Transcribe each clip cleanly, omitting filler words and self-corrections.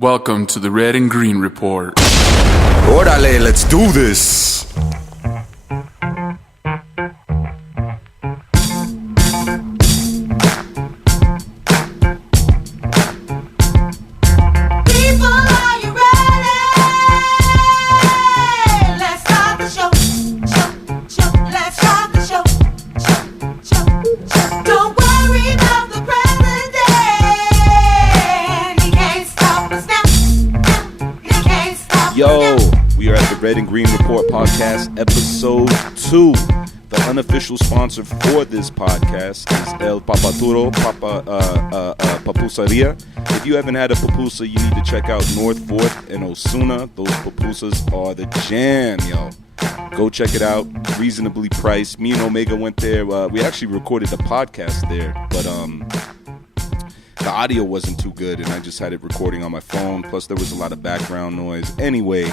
Welcome to the Red and Green Report. Órale, let's do this. Yo, we are at the Red and Green Report podcast, episode 2. The unofficial sponsor for this podcast is El Papaturo Papusaria. If you haven't had a pupusa, you need to check out North 4th and Osuna. Those pupusas are the jam, yo. Go check it out. Reasonably priced. Me and Omega went there. We actually recorded the podcast there, but the audio wasn't too good, and I just had it recording on my phone. Plus, there was a lot of background noise. Anyway,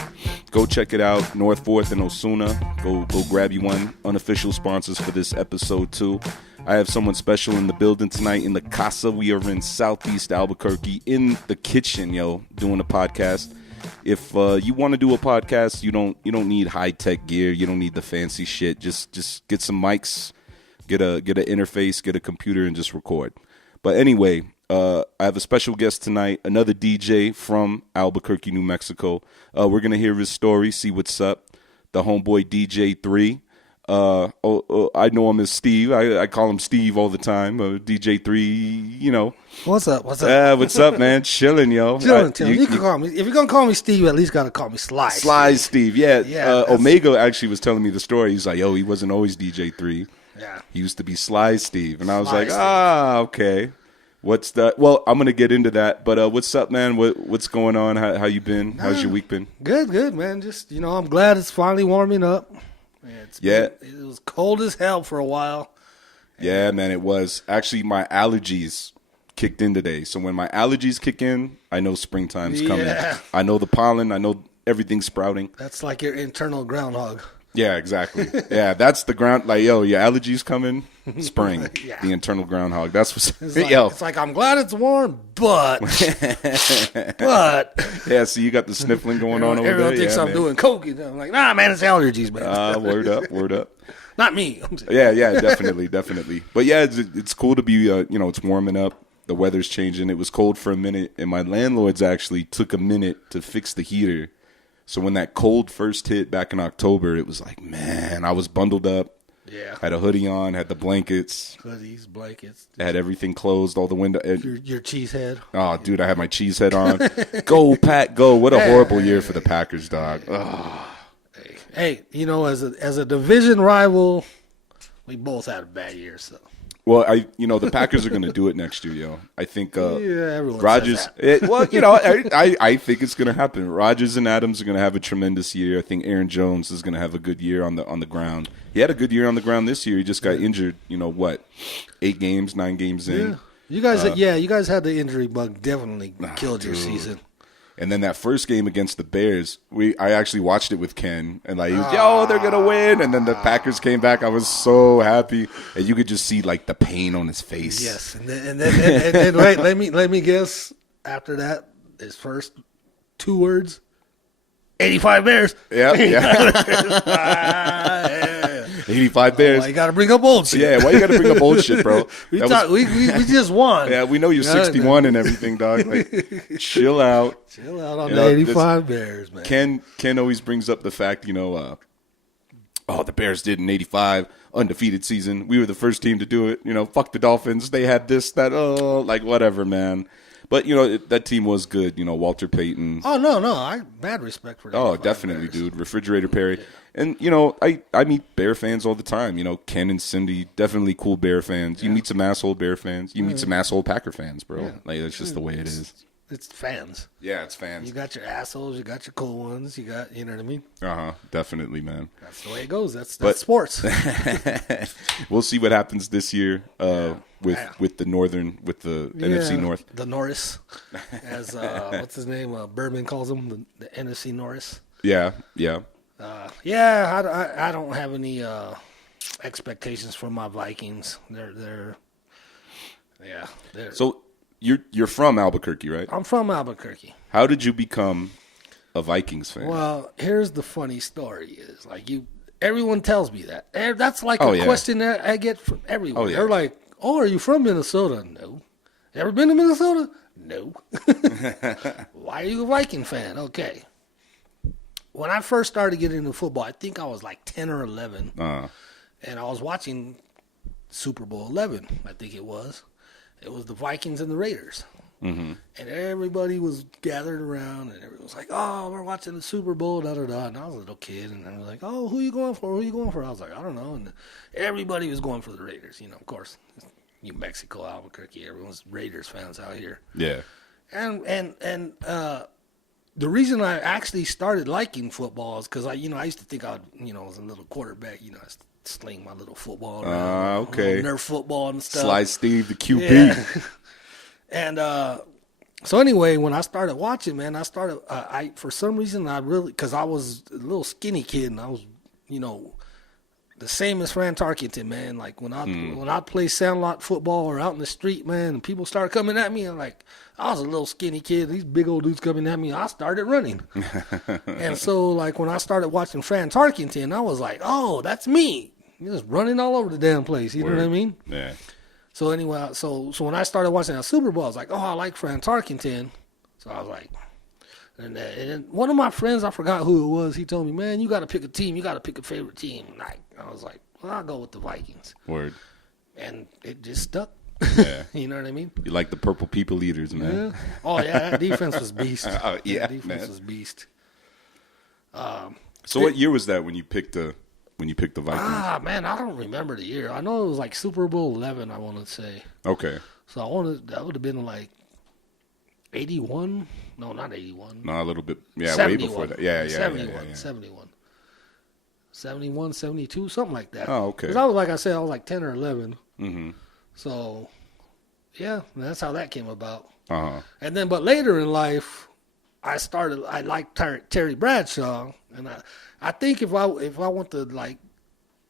go check it out. North 4th and Osuna. Go grab you one. Unofficial sponsors for this episode, too. I have someone special in the building tonight in the casa. We are in Southeast Albuquerque in the kitchen, yo, doing a podcast. If you want to do a podcast, you don't need high-tech gear. You don't need the fancy shit. Just get some mics, get an interface, get a computer, and just record. But anyway, I have a special guest tonight, another DJ from Albuquerque, New Mexico. We're going to hear his story, see what's up. The homeboy DJ 3. I know him as Steve. I call him Steve all the time. DJ 3, you know. What's up? What's up, man? Chilling, yo. Chilling, you can call me. If you're going to call me Steve, you at least got to call me Sly. Sly Steve, yeah. Omega actually was telling me the story. He's like, yo, he wasn't always DJ 3. Yeah. He used to be Sly Steve. And I was like, Steve. okay. What's that? Well, I'm gonna get into that, but what's up, man? What's going on? How you been? How's your week been? Good, man. Just I'm glad it's finally warming up. It was cold as hell for a while. Yeah, man, it was. Actually, my allergies kicked in today. So when my allergies kick in, I know springtime's coming. I know the pollen. I know everything's sprouting. That's like your internal groundhog. Yeah, exactly. Yeah, that's the ground. Like, yo, your allergies coming. Spring, Yeah. The internal groundhog. That's what's it's like I'm glad it's warm, but yeah. So you got the sniffling going on over there. Everyone thinks I'm doing coke. I'm like, nah, man, it's allergies, man. Word up. Not me. Yeah, definitely. But yeah, it's cool to be. It's warming up. The weather's changing. It was cold for a minute, and my landlords actually took a minute to fix the heater. So when that cold first hit back in October, it was like, man, I was bundled up. Yeah. Had a hoodie on, had the blankets. Hoodies, blankets. I had everything closed, all the window. Your cheese head. Oh, dude, I had my cheese head on. Go, Pack, go. What a horrible year for the Packers, dog. Oh. Hey, as a division rival, we both had a bad year, so. Well, the Packers are going to do it next year, yo. I think everyone Rodgers. says that. I think it's going to happen. Rodgers and Adams are going to have a tremendous year. I think Aaron Jones is going to have a good year on the ground. He had a good year on the ground this year. He just got injured. 9 games in. Yeah. You guys had the injury bug. Definitely killed your season. And then that first game against the Bears, I actually watched it with Ken, and he was, they're gonna win. And then the Packers came back. I was so happy, and you could just see the pain on his face. Yes, and then wait, let me guess. After that, his first 2 words: 85 Bears. Yeah. 85 Bears. Why you got to bring up old shit? Yeah, why you got to bring up old shit, bro? we just won. Yeah, we know you're 61 and everything, dog. Chill out. Chill out on the 85 Bears, man. Ken always brings up the fact, the Bears did an 85 undefeated season. We were the first team to do it. Fuck the Dolphins. They had this, that, whatever, man. But, that team was good. Walter Payton. Oh, no. I mad respect for that. Oh, definitely, Bears. dude. Refrigerator Perry. And, I meet Bear fans all the time. Ken and Cindy, definitely cool Bear fans. You meet some asshole Bear fans. You meet some asshole Packer fans, bro. Yeah. That's just the way it is. It's fans. Yeah, it's fans. You got your assholes. You got your cool ones. You got, you know what I mean? Definitely, man. That's the way it goes. That's sports. We'll see what happens this year with the NFC North. The Norris, as what's his name? Berman calls him the NFC Norris. Yeah. I don't have any expectations for my Vikings. They're So you're from Albuquerque, right? I'm from Albuquerque. How did you become a Vikings fan? Well, here's the funny story: is like everyone tells me that. That's like Oh, a yeah. question that I get from everyone. Oh, yeah. They're like, "Oh, are you from Minnesota?" No. Ever been to Minnesota? No. Why are you a Viking fan? Okay. When I first started getting into football, I think I was like 10 or 11, and I was watching Super Bowl 11. I think it was. It was the Vikings and the Raiders. Mm-hmm. And everybody was gathered around, and everyone was like, "Oh, we're watching the Super Bowl, da-da-da." And I was a little kid, and I was like, "Oh, who you going for? Who you going for?" I was like, "I don't know." And everybody was going for the Raiders. Of course, New Mexico, Albuquerque, everyone's Raiders fans out here. Yeah. And the reason I actually started liking football is because I used to think I was a little quarterback, I sling my little football around, okay. Nerf football and stuff. Slide Steve, the QB. Yeah. And so anyway, when I started watching, man, I for some reason because I was a little skinny kid, and I was, the same as Fran Tarkenton, man. Like when I play sandlot football or out in the street, man, and people start coming at me, I'm like, I was a little skinny kid. These big old dudes coming at me, I started running. And so, like when I started watching Fran Tarkenton, I was like, oh, that's me. You're just running all over the damn place. You know what I mean? Yeah. So anyway, so when I started watching that Super Bowl, I was like, oh, I like Fran Tarkenton. So I was like, and then one of my friends, I forgot who it was, he told me, man, you got to pick a team. You got to pick a favorite team. And I was like, well, I'll go with the Vikings. Word. And it just stuck. Yeah. You know what I mean? You like the purple people eaters, man. Yeah. Oh, yeah, that defense was beast. Oh, yeah, That defense man. was beast. So what year was that when you picked the Vikings? Ah, man, I don't remember the year. I know it was like Super Bowl 11, I want to say. Okay. So that would have been like 81? No, not 81. No, a little bit. Yeah, 71. way before that. Yeah. 71, 72, something like that. Oh, okay. Because like I said, I was like 10 or 11. Mm-hmm. So, yeah, that's how that came about. Uh-huh. And then, but later in life, I liked Terry Bradshaw. And I think if I went to like,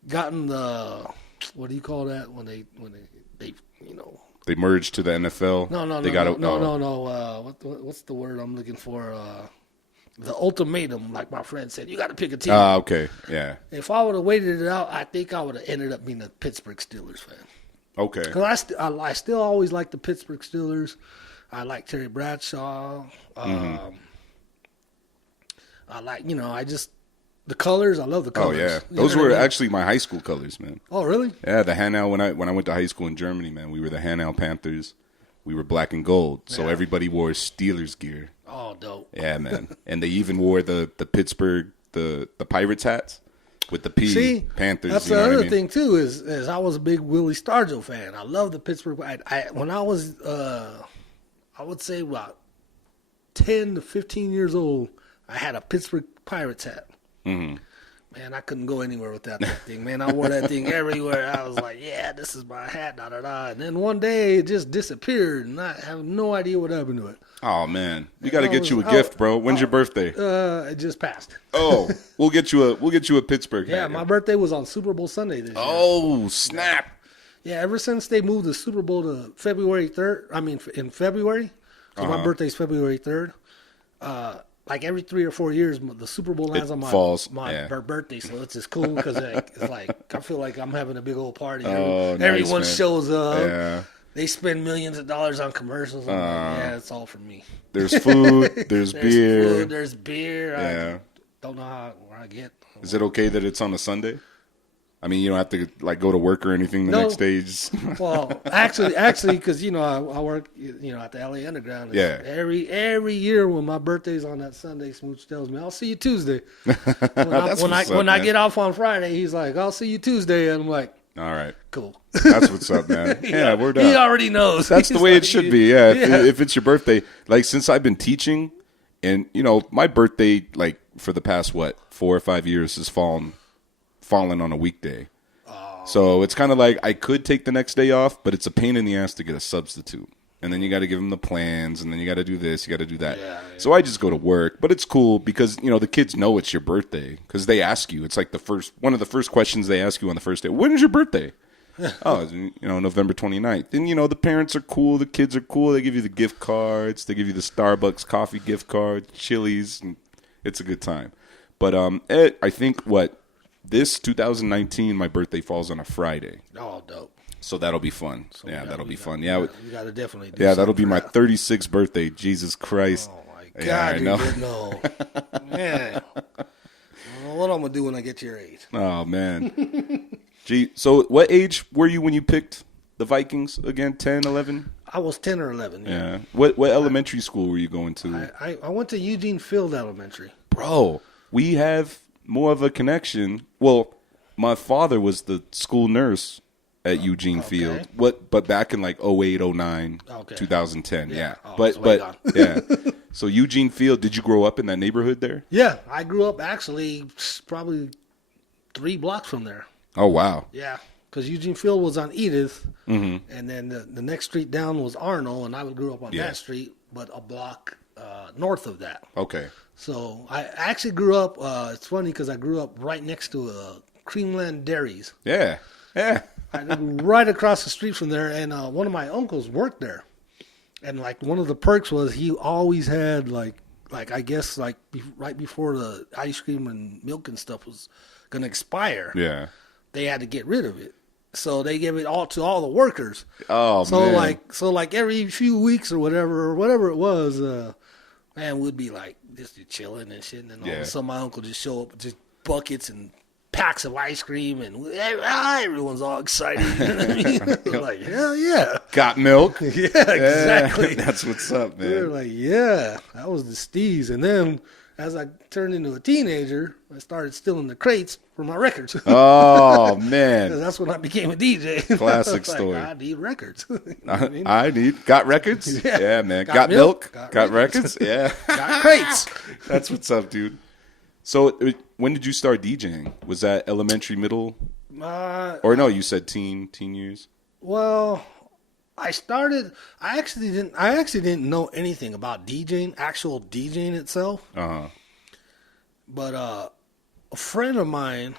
gotten the, what do you call that? When they They merged to the NFL. No. What's the word I'm looking for? The ultimatum, like my friend said, you got to pick a team. Okay, yeah. If I would have waited it out, I think I would have ended up being a Pittsburgh Steelers fan. Okay. Because I still always like the Pittsburgh Steelers. I like Terry Bradshaw. I like, the colors. I love the colors. Oh yeah, You know those what were I mean? actually my high school colors, man. Oh really? Yeah, the Hanau when I went to high school in Germany, man, we were the Hanau Panthers. We were black and gold, so Yeah. everybody wore Steelers gear. Oh, dope. Yeah, man, and they even wore the Pittsburgh the Pirates hats with the P. See, Panthers. that's you know the what other I mean? thing too. Is I was a big Willie Stargell fan. I love the Pittsburgh. When I was, I would say about 10 to 15 years old, I had a Pittsburgh Pirates hat. Mm-hmm. Man, I couldn't go anywhere without that thing. Man, I wore that thing everywhere. I was like, yeah, this is my hat, da da da. And then one day it just disappeared, and I have no idea what happened to it. Oh man, we got to get you a gift, bro. When's your birthday? It just passed. Oh, we'll get you a Pittsburgh hat. Yeah, my birthday was on Super Bowl Sunday this year. Oh snap! Yeah, ever since they moved the Super Bowl to February 3rd, in February, because my birthday's February 3rd, like every 3 or 4 years, the Super Bowl lands on my birthday, so it's just cool because it's like I feel like I'm having a big old party. Oh, Everyone nice, shows up. Yeah. They spend millions of dollars on commercials. I'm like, yeah, it's all for me. There's food. There's beer. Food, there's beer. Yeah. I don't know where I get. Is it okay that it's on a Sunday? I mean, you don't have to like go to work or anything the next day. Well, actually, because I work, at the LA Underground. Yeah. Every year when my birthday's on that Sunday, Smooch tells me, "I'll see you Tuesday." When I get off on Friday, he's like, "I'll see you Tuesday," and I'm like, all right, cool. That's what's up, man. Yeah, we're done. He already knows. That's the way it should be. Yeah, if it's your birthday. Like since I've been teaching, and my birthday, like for the past 4 or 5 years, has fallen on a weekday. So it's kind of like I could take the next day off, but it's a pain in the ass to get a substitute. And then you got to give them the plans, and then you got to do this, you got to do that. Yeah. So I just go to work. But it's cool because, the kids know it's your birthday because they ask you. It's like one of the first questions they ask you on the first day. When is your birthday? Oh, November 29th. And, the parents are cool. The kids are cool. They give you the gift cards. They give you the Starbucks coffee gift card, Chili's. And it's a good time. But I think, this 2019, my birthday falls on a Friday. Oh, dope. So that'll be fun. So that'll be fun. You got to definitely do that'll be something my for that. 36th birthday. Jesus Christ. Oh, my God. Yeah, I know. No. Man. I don't know what I'm going to do when I get to your age. Oh, man. Gee, so what age were you when you picked the Vikings again? 10, 11? I was 10 or 11. Yeah. What elementary school were you going to? I went to Eugene Field Elementary. Bro, we have more of a connection. Well, my father was the school nurse at Eugene Field. But back in like 08, 09, 2010. Yeah. Oh, But yeah. So Eugene Field, did you grow up in that neighborhood there? Yeah, I grew up actually probably 3 blocks from there. Oh, wow. Yeah, because Eugene Field was on Edith, and then the next street down was Arnold, and I grew up on that street, but a block north of that. Okay. So I actually grew up, it's funny because I grew up right next to Creamland Dairies. Yeah. Yeah. Right across the street from there, and one of my uncles worked there. And like one of the perks was he always had like I guess like right before the ice cream and milk and stuff was going to expire. Yeah. They had to get rid of it. So they gave it all to all the workers. Oh, man. So like every few weeks or whatever it was, man, we'd be like just chilling and shit. And then all of a sudden my uncle just show up with just buckets and packs of ice cream, and everyone's all excited. You know what I mean? We're like, hell yeah. Got milk? Yeah, exactly. That's what's up, man. We were like, yeah, that was the steez. And then as I turned into a teenager, I started stealing the crates for my records. Oh, man. That's when I became a DJ. Classic like, story. I need records. You know what I mean? Got records? Yeah. Man. Got milk? Got records? Yeah. Got crates. That's what's up, dude. So when did you start DJing? Was that elementary, middle? Or no, you said teen years? Well, I actually didn't know anything about actual DJing itself. Uh-huh. But a friend of mine,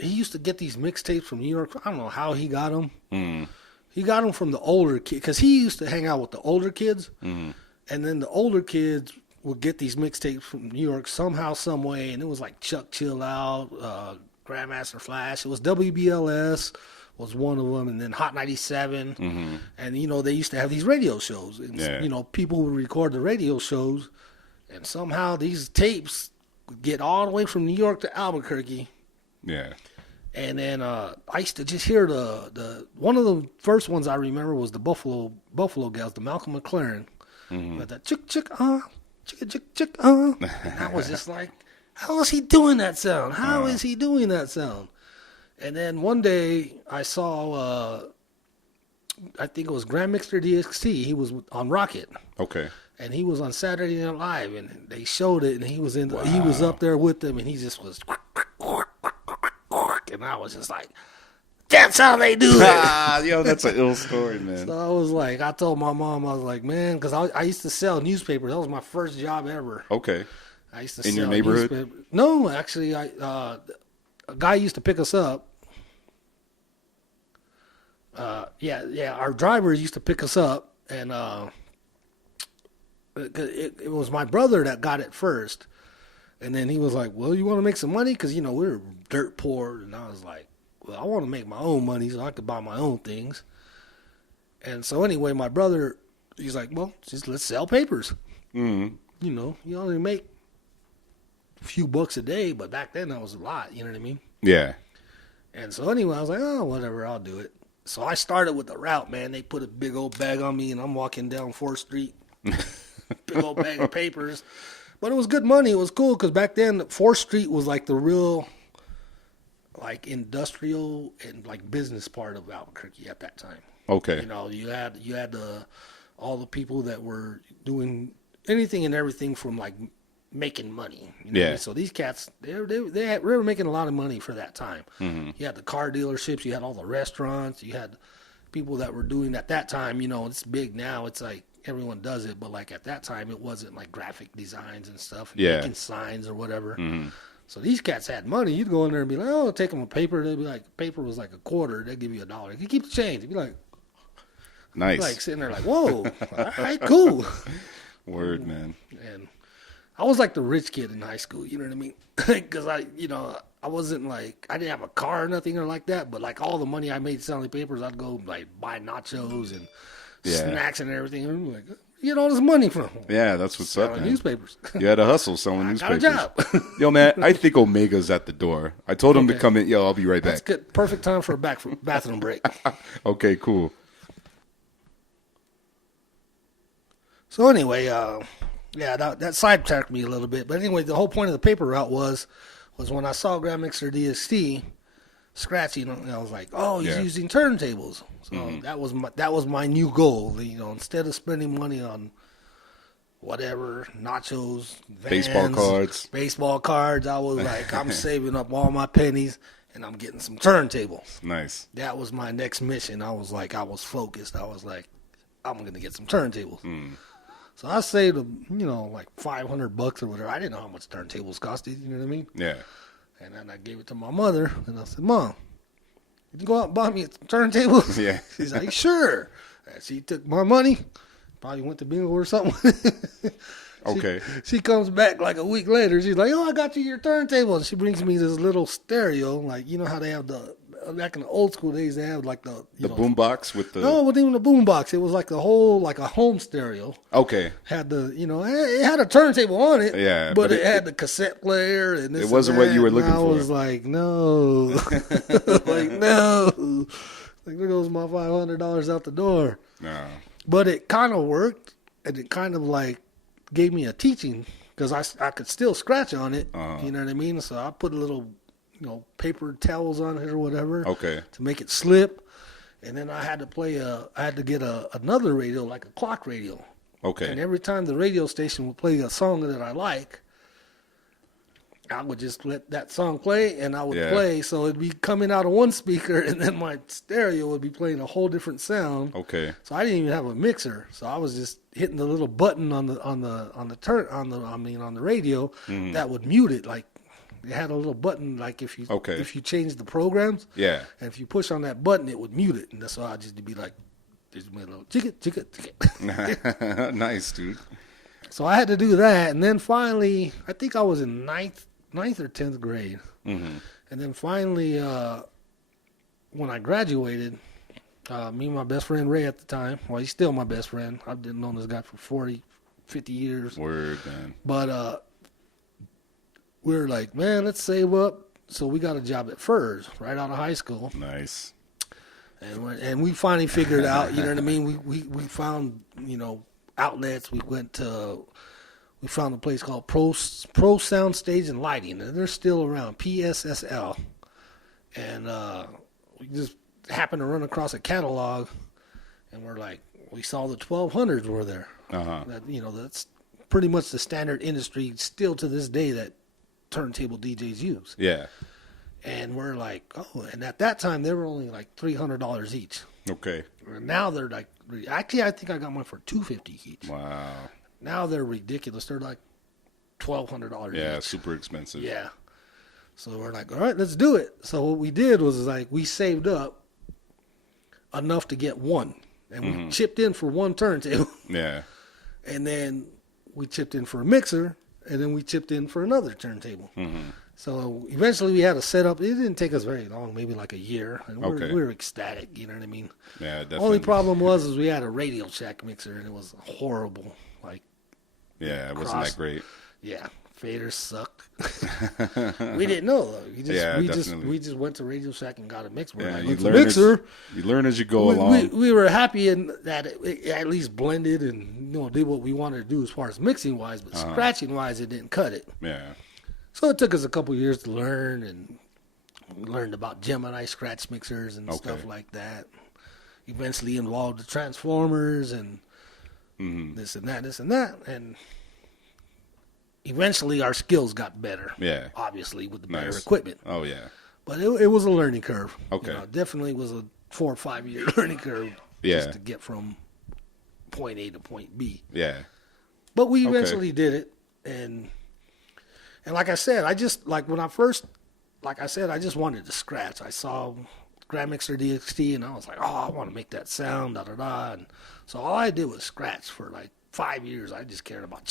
he used to get these mixtapes from New York. I don't know how he got them. Mm. He got them from the older kids, because he used to hang out with the older kids. Mm. And then the older kids would get these mixtapes from New York somehow, some way, and it was like Chuck Chill Out, Grandmaster Flash. It was WBLS was one of them, and then Hot 97. And, they used to have these radio shows. And, people would record the radio shows, and somehow these tapes would get all the way from New York to Albuquerque. Yeah. And then I used to just hear the one of the first ones I remember was the Buffalo Gals, the Malcolm McLaren. With the chick, chicka, chick. And I was just like, how is he doing that sound? How is he doing that sound? And then one day I saw, I think it was Grandmixer DXT. He was on Rocket. Okay. And he was on Saturday Night Live, and they showed it, and he was he was up there with them, and he just was, and I was just like, that's how they do it. Yo, that's an ill story, man. So I was like, I told my mom, I was like, man, because I used to sell newspapers. That was my first job ever. Okay. I used to in sell your neighborhood? Newspapers. No, actually, a guy used to pick us up. Our drivers used to pick us up, and it was my brother that got it first. And then he was like, well, you want to make some money? Because, we were dirt poor. And I was like, well, I want to make my own money so I could buy my own things. And so anyway, my brother, he's like, well, just let's sell papers. Mm-hmm. You only make a few bucks a day, but back then that was a lot, you know what I mean? Yeah. And so anyway, I was like, oh, whatever, I'll do it. So I started with the route, man. They put a big old bag on me, and I'm walking down 4th Street, big old bag of papers. But it was good money. It was cool because back then 4th Street was like the real, like, industrial and like business part of Albuquerque at that time. Okay. You had all the people that were doing anything and everything from like making money. Yeah. So these cats, they were making a lot of money for that time. Mm-hmm. You had the car dealerships, you had all the restaurants, you had people that were doing at that time. It's big now. It's like everyone does it, but like at that time, it wasn't like graphic designs and stuff, and making signs or whatever. Mm-hmm. So these cats had money. You'd go in there and be like, oh, take them a paper. They'd be like, paper was like a quarter. They'd give you $1. You keep the change. You'd be like, Nice. sitting there like, whoa, all right, cool. Word, man. And I was like the rich kid in high school. You know what I mean? Because I wasn't like, I didn't have a car or nothing or like that. But like all the money I made selling papers, I'd go like buy nachos and snacks and everything. And I'm like, you get all this money from? Yeah, that's what's up, man. Newspapers. You had a hustle selling newspapers. Got a job. Yo, man, I think Omega's at the door. I told him to come in. Yo, I'll be right back. That's good. Perfect time for a bathroom break. Okay, cool. So anyway, that sidetracked me a little bit. But anyway, the whole point of the paper route was when I saw Grand Mixer DST scratching, I was like, oh, he's using turntables. So that was my new goal. You know, instead of spending money on whatever, nachos, Vans, baseball cards, I was like, I'm saving up all my pennies and I'm getting some turntables. Nice. That was my next mission. I was focused. I was like, I'm going to get some turntables. So I saved, like $500 or whatever. I didn't know how much turntables costed. You know what I mean? Yeah. And then I gave it to my mother, and I said, Mom, you can go out and buy me some turntables? Yeah. She's like, sure. And she took my money, probably went to bingo or something. Okay. She comes back like a week later. She's like, oh, I got you your turntable. And she brings me this little stereo, like, you know how they have back in the old school days, they had like the boom box with the... No, it wasn't even a boom box. It was like a home stereo. Okay. Had it had a turntable on it. Yeah. But it had the cassette player and this. It wasn't what you were looking for. I was like, no. Like, no. Like, there goes my $500 out the door. No. But it kind of worked, and it kind of like gave me a teaching because I could still scratch on it. You know what I mean? So I put a little, paper towels on it or whatever. Okay. To make it slip. And then I had to get another radio, like a clock radio. Okay. And every time the radio station would play a song that I like, I would just let that song play, and I would play. So it'd be coming out of one speaker, and then my stereo would be playing a whole different sound. Okay. So I didn't even have a mixer. So I was just hitting the little button on the radio that would mute it. Like it had a little button, like if you change the programs. Yeah. And if you push on that button, it would mute it, and that's why I just be like, "There's a little ticket." Nice, dude. So I had to do that, and then finally, I think I was in ninth or 10th grade. And then finally, when I graduated, me and my best friend Ray at the time, well, he's still my best friend. I've been known this guy for 40, 50 years. Word, man. But we were like, man, let's save up. So we got a job at Furs right out of high school. Nice. And we finally figured out, you know what I mean? We found, outlets. We found a place called Pro Sound Stage and Lighting, and they're still around, PSSL. And we just happened to run across a catalog, and we're like, we saw the 1200s were there. That's pretty much the standard industry still to this day that turntable DJs use. Yeah. And we're like, oh, and at that time, they were only like $300 each. Okay. And now they're like, actually, I think I got mine for $250 each. Wow. Now they're ridiculous. They're like $1,200 Yeah, each. super expensive. Yeah. So we're like, all right, let's do it. So what we did was like we saved up enough to get one. And we chipped in for one turntable. Yeah. And then we chipped in for a mixer. And then we chipped in for another turntable. So eventually we had a setup. It didn't take us very long, maybe like a year. And we were ecstatic, you know what I mean? Yeah, definitely. Only problem was we had a Radio Shack mixer, and it was horrible. Like, yeah, it wasn't that great. Yeah, faders sucked. We didn't know though. We just went to Radio Shack and got a mixer. Yeah, like, you learn as you go along. We were happy in that it at least blended and did what we wanted to do as far as mixing wise, but scratching wise, it didn't cut it. Yeah. So it took us a couple years to learn, and we learned about Gemini scratch mixers and stuff like that. Eventually involved the transformers and this and that, and eventually our skills got better. Yeah, obviously with the better equipment. Oh yeah, but it was a learning curve. Okay, definitely was a 4 or 5 year learning curve. Just to get from point A to point B. Yeah, but we eventually did it, and And like I said, I just like when I first, like I said, I just wanted to scratch. I saw Grand Mixer DXT, and I was like, oh, I want to make that sound, da da da. And so all I did was scratch for like 5 years. I just cared about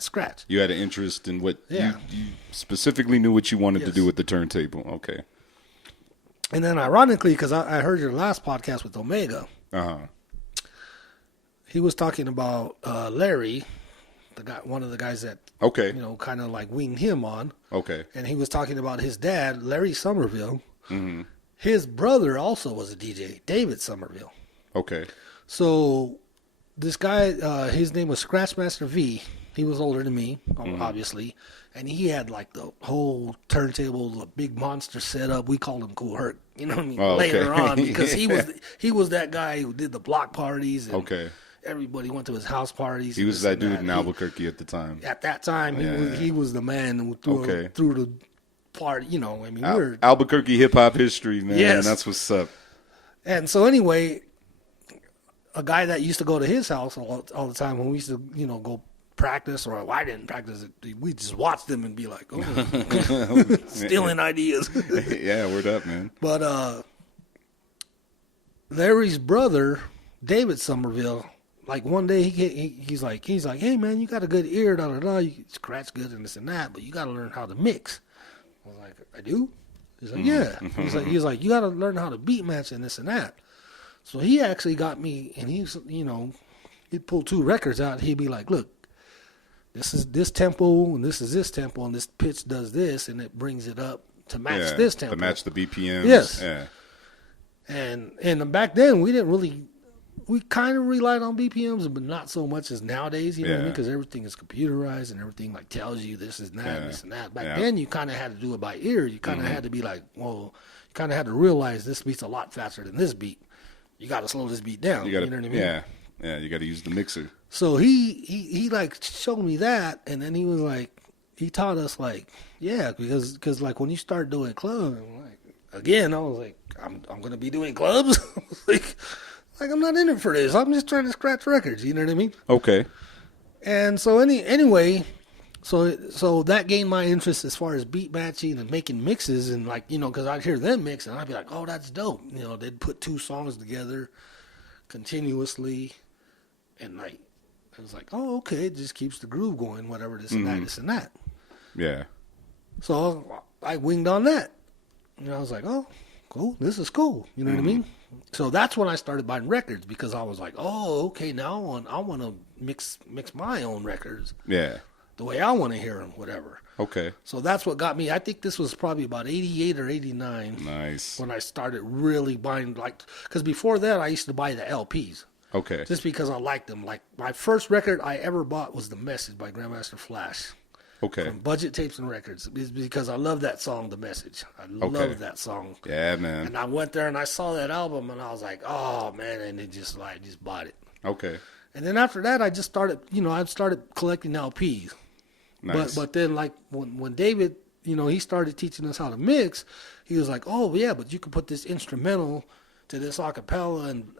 scratch. You had an interest in what Yeah. you specifically knew what you wanted to Yes. do with the turntable. Okay. And then ironically, because I heard your last podcast with Omega, he was talking about Larry, the guy, one of the guys that Okay. kind of like winged him on. Okay. And he was talking about his dad, Larry Somerville. Mm-hmm. His brother also was a DJ, David Somerville. Okay. So this guy, his name was Scratchmaster V. He was older than me, obviously. And he had like the whole turntable, the big monster setup. We called him Cool Herc, you know what I mean? Oh, okay. Later on, because he was that guy who did the block parties. And Okay. everybody went to his house parties. He was that dude in Albuquerque at the time. At that time, he was the man who threw the party. You know, I mean, we were Albuquerque hip hop history, man. Yes. That's what's up. And so anyway, a guy that used to go to his house all the time when we used to, go practice, or I didn't practice it, we just watched them and be like, oh, stealing ideas. Yeah, word up, man. But Larry's brother, David Somerville, like one day he's like, hey man, you got a good ear, da da da, you can scratch good and this and that, but you got to learn how to mix. I was like, I do? He's like, yeah. He's like, you got to learn how to beat match and this and that. So he actually got me, and he's, he'd pull 2 records out. He'd be like, look, this is this tempo, and this is this tempo, and this pitch does this, and it brings it up to match this tempo. To match the BPMs. Yes. Yeah. And back then, we kind of relied on BPMs, but not so much as nowadays, you know what I mean? Because everything is computerized and everything like tells you this is that, and this and that. Back then, you kind of had to do it by ear. You kind of had to be like, well, you kind of had to realize this beat's a lot faster than this beat. You got to slow this beat down. You know what I mean? Yeah. You got to use the mixer. So he like showed me that, and then he was like, he taught us like, because like when you start doing clubs, I was like, I'm gonna be doing clubs. like I'm not in it for this. I'm just trying to scratch records. You know what I mean? Okay. And so anyway, so that gained my interest as far as beat matching and making mixes, and like, because I'd hear them mix and I'd be like, oh, that's dope. They'd put 2 songs together continuously, and like, I was like, oh, okay, it just keeps the groove going, whatever, this and that, this and that. Yeah. So I winged on that. And I was like, oh, cool, this is cool. You know what I mean? So that's when I started buying records, because I was like, oh, okay, now I want to mix my own records. Yeah. The way I want to hear them, whatever. Okay. So that's what got me. I think this was probably about 88 or 89. Nice. When I started really buying, like, because before that I used to buy the LPs. Okay. Just because I liked them. Like, my first record I ever bought was The Message by Grandmaster Flash. Okay. From Budget Tapes and Records. It's because I love that song, The Message. I love that song. Yeah, man. And I went there and I saw that album and I was like, oh, man. And I just bought it. Okay. And then after that, I just started, I started collecting LPs. Nice. But then, like, when David, he started teaching us how to mix, he was like, oh, yeah, but you can put this instrumental to this a cappella and,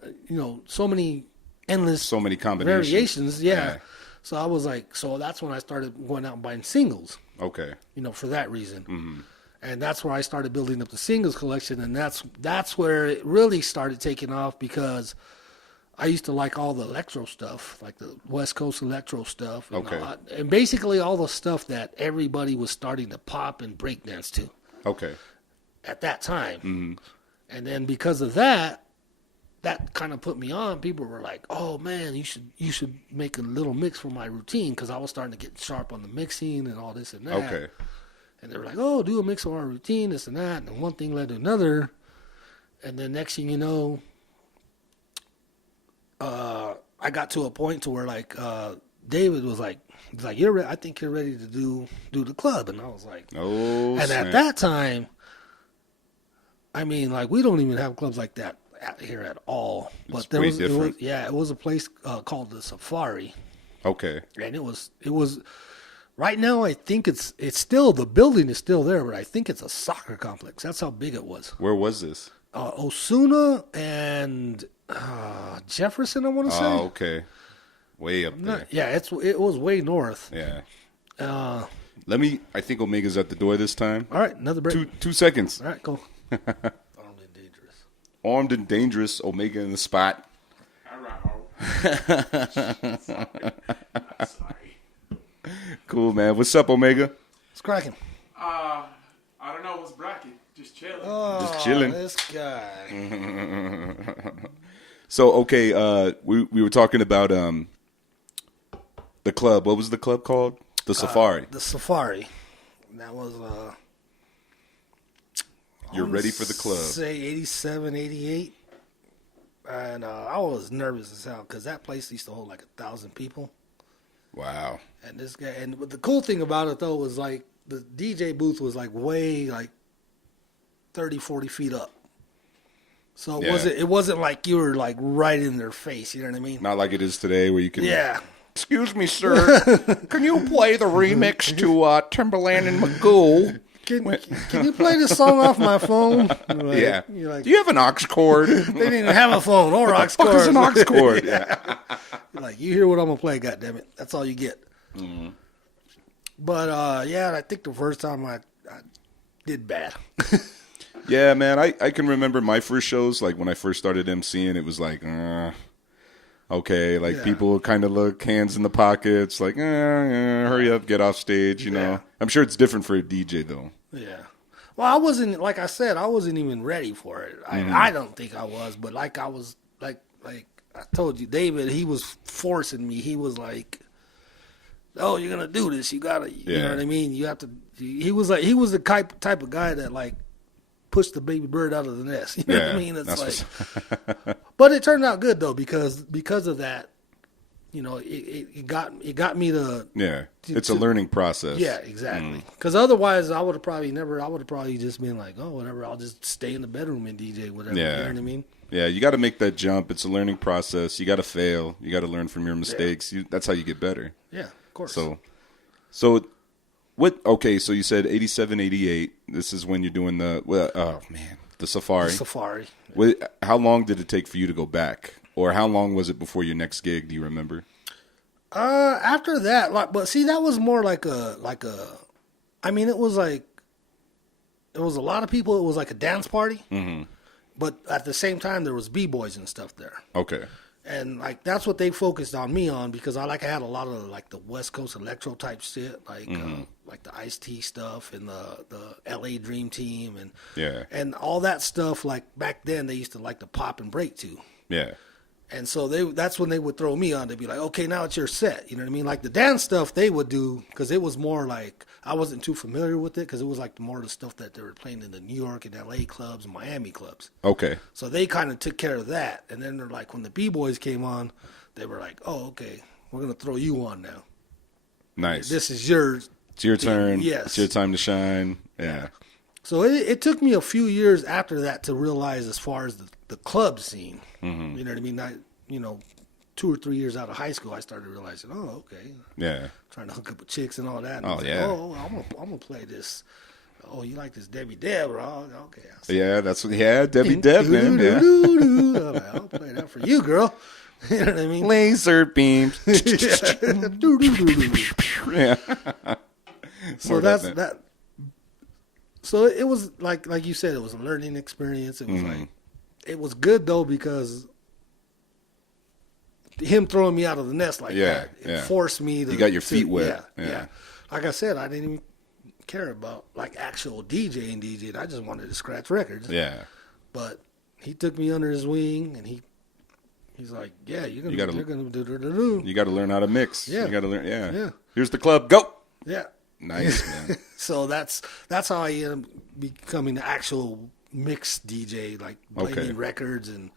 so many combinations. Variations, yeah. So I was like, so that's when I started going out and buying singles. Okay. For that reason. Mm-hmm. And that's where I started building up the singles collection, and that's where it really started taking off, because I used to like all the electro stuff, like the West Coast electro stuff. And basically all the stuff that everybody was starting to pop and breakdance to. Okay. At that time. Mm-hmm. And then because of that kind of put me on. People were like, oh, man, you should make a little mix for my routine, because I was starting to get sharp on the mixing and all this and that. Okay. And they were like, oh, do a mix of our routine, this and that. And one thing led to another. And then next thing you know, I got to a point to where, like, David was like, he's like, I think you're ready to do the club. And I was like, oh, and snap. at that time, I mean, like, we don't even have clubs like that here at all. But It's way different. It was a place called the Safari. Okay. And it was right now, I think it's still, the building is still there, but I think it's a soccer complex. That's how big it was. Where was this? Osuna and Jefferson, I want to say. Oh, okay. Way up there. It was way north. Yeah. All I think Omega's at the door this time. right, another break. 2 seconds. All right, cool. Armed and dangerous. Armed and dangerous. Omega in the spot. Sorry. Cool, man. What's up, Omega? It's cracking. I don't know what's bracket. Just chilling. Just chilling. This guy. So, okay, we were talking about the club. What was the club called? The Safari. The Safari. That was You're ready for the club. Say 87, 88. And I was nervous as hell because that place used to hold like 1,000 people. Wow. And this guy, and the cool thing about it though was like the DJ booth was like way like 30, 40 feet up. So it wasn't like you were like right in their face. You know what I mean? Not like it is today where you can. Yeah. Excuse me, sir. Can you play the remix to Timberland and Magoo? Can you play this song off my phone? Like, Yeah. You're like, Do you have an aux cord? they didn't even have a phone or aux cord. Fuck is an aux cord? Yeah. You're like, you hear what I'm gonna play? God damn it! That's all you get. Mm-hmm. But yeah, I think the first time I did bad. Yeah, man. I can remember my first shows. Like when I first started emceeing, it was like, okay. Like Yeah. people kind of look hands in the pockets, like, hurry up, get off stage. You know. I'm sure it's different for a DJ though. Yeah. Well, I wasn't, like I said, I wasn't even ready for it. I don't think I was, but like I was, like I told you, David, he was forcing me. He was like, "Oh, you're gonna do this. You gotta." You know what I mean? You have to. He was the type of guy that like pushed the baby bird out of the nest. You know what I mean? It's like, but it turned out good though because of that. You know, it got me to. Yeah, it's a learning process. Yeah, exactly. Because otherwise, I would have probably just been like, oh, whatever. I'll just stay in the bedroom and DJ, whatever. Yeah. You know what I mean? Yeah, you got to make that jump. It's a learning process. You got to fail. You got to learn from your mistakes. That's how you get better. Yeah, of course. So what? Okay, so you said 87, 88. This is when you're doing the the Safari. Safari. How long did it take for you to go back, or how long was it before your next gig? Do you remember? After that, but see, that was more like a. I mean, it was like there was a lot of people. It was like a dance party. Mm-hmm. But at the same time, there was b-boys and stuff there. Okay. And like that's what they focused on me on because I had a lot of like the West Coast electro type shit, like the Ice-T stuff and the LA Dream Team and all that stuff. Like back then, they used to like to pop and break to. Yeah. And so that's when they would throw me on. They'd be like, okay, now it's your set. You know what I mean? Like the dance stuff they would do because it was more like I wasn't too familiar with it because it was like more of the stuff that they were playing in the New York and LA clubs and Miami clubs. Okay. So they kind of took care of that. And then they're like, when the B-boys came on, they were like, oh, okay, we're going to throw you on now. Nice. This is yours. It's your turn. Yes. It's your time to shine. Yeah. So it took me a few years after that to realize as far as the club scene, you know what I mean? 2 or 3 years out of high school, I started realizing, oh, okay. Yeah. Trying to hook up with chicks and all that. And I'm gonna play this. Oh, you like this Debbie Deb? Oh, okay. Yeah, Debbie Deb, man. Yeah. I'll play that for you, girl. You know what I mean? Laser beams. Yeah. So that's that. So it was like you said, it was a learning experience. It was like it was good though because him throwing me out of the nest like that, it forced me to. You got your feet wet. Yeah. Like I said, I didn't even care about like actual DJing. I just wanted to scratch records. Yeah. But he took me under his wing and he's like, yeah, you're gonna do. You got to learn how to mix. Yeah. You got to learn. Yeah. Yeah. Here's the club. Go. Yeah. Nice, man. So that's how I ended up becoming the actual mixed DJ, like playing records and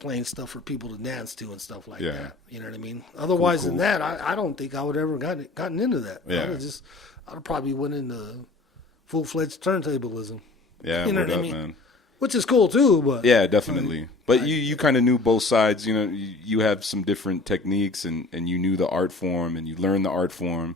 playing stuff for people to dance to and stuff like that. You know what I mean? Otherwise than that, I don't think I would ever gotten into that. Yeah. I'd probably went into full-fledged turntablism. Yeah, you know what I mean? Man. Which is cool too, but yeah, definitely. But you kind of knew both sides. You know, you have some different techniques, and you knew the art form, and you learned the art form.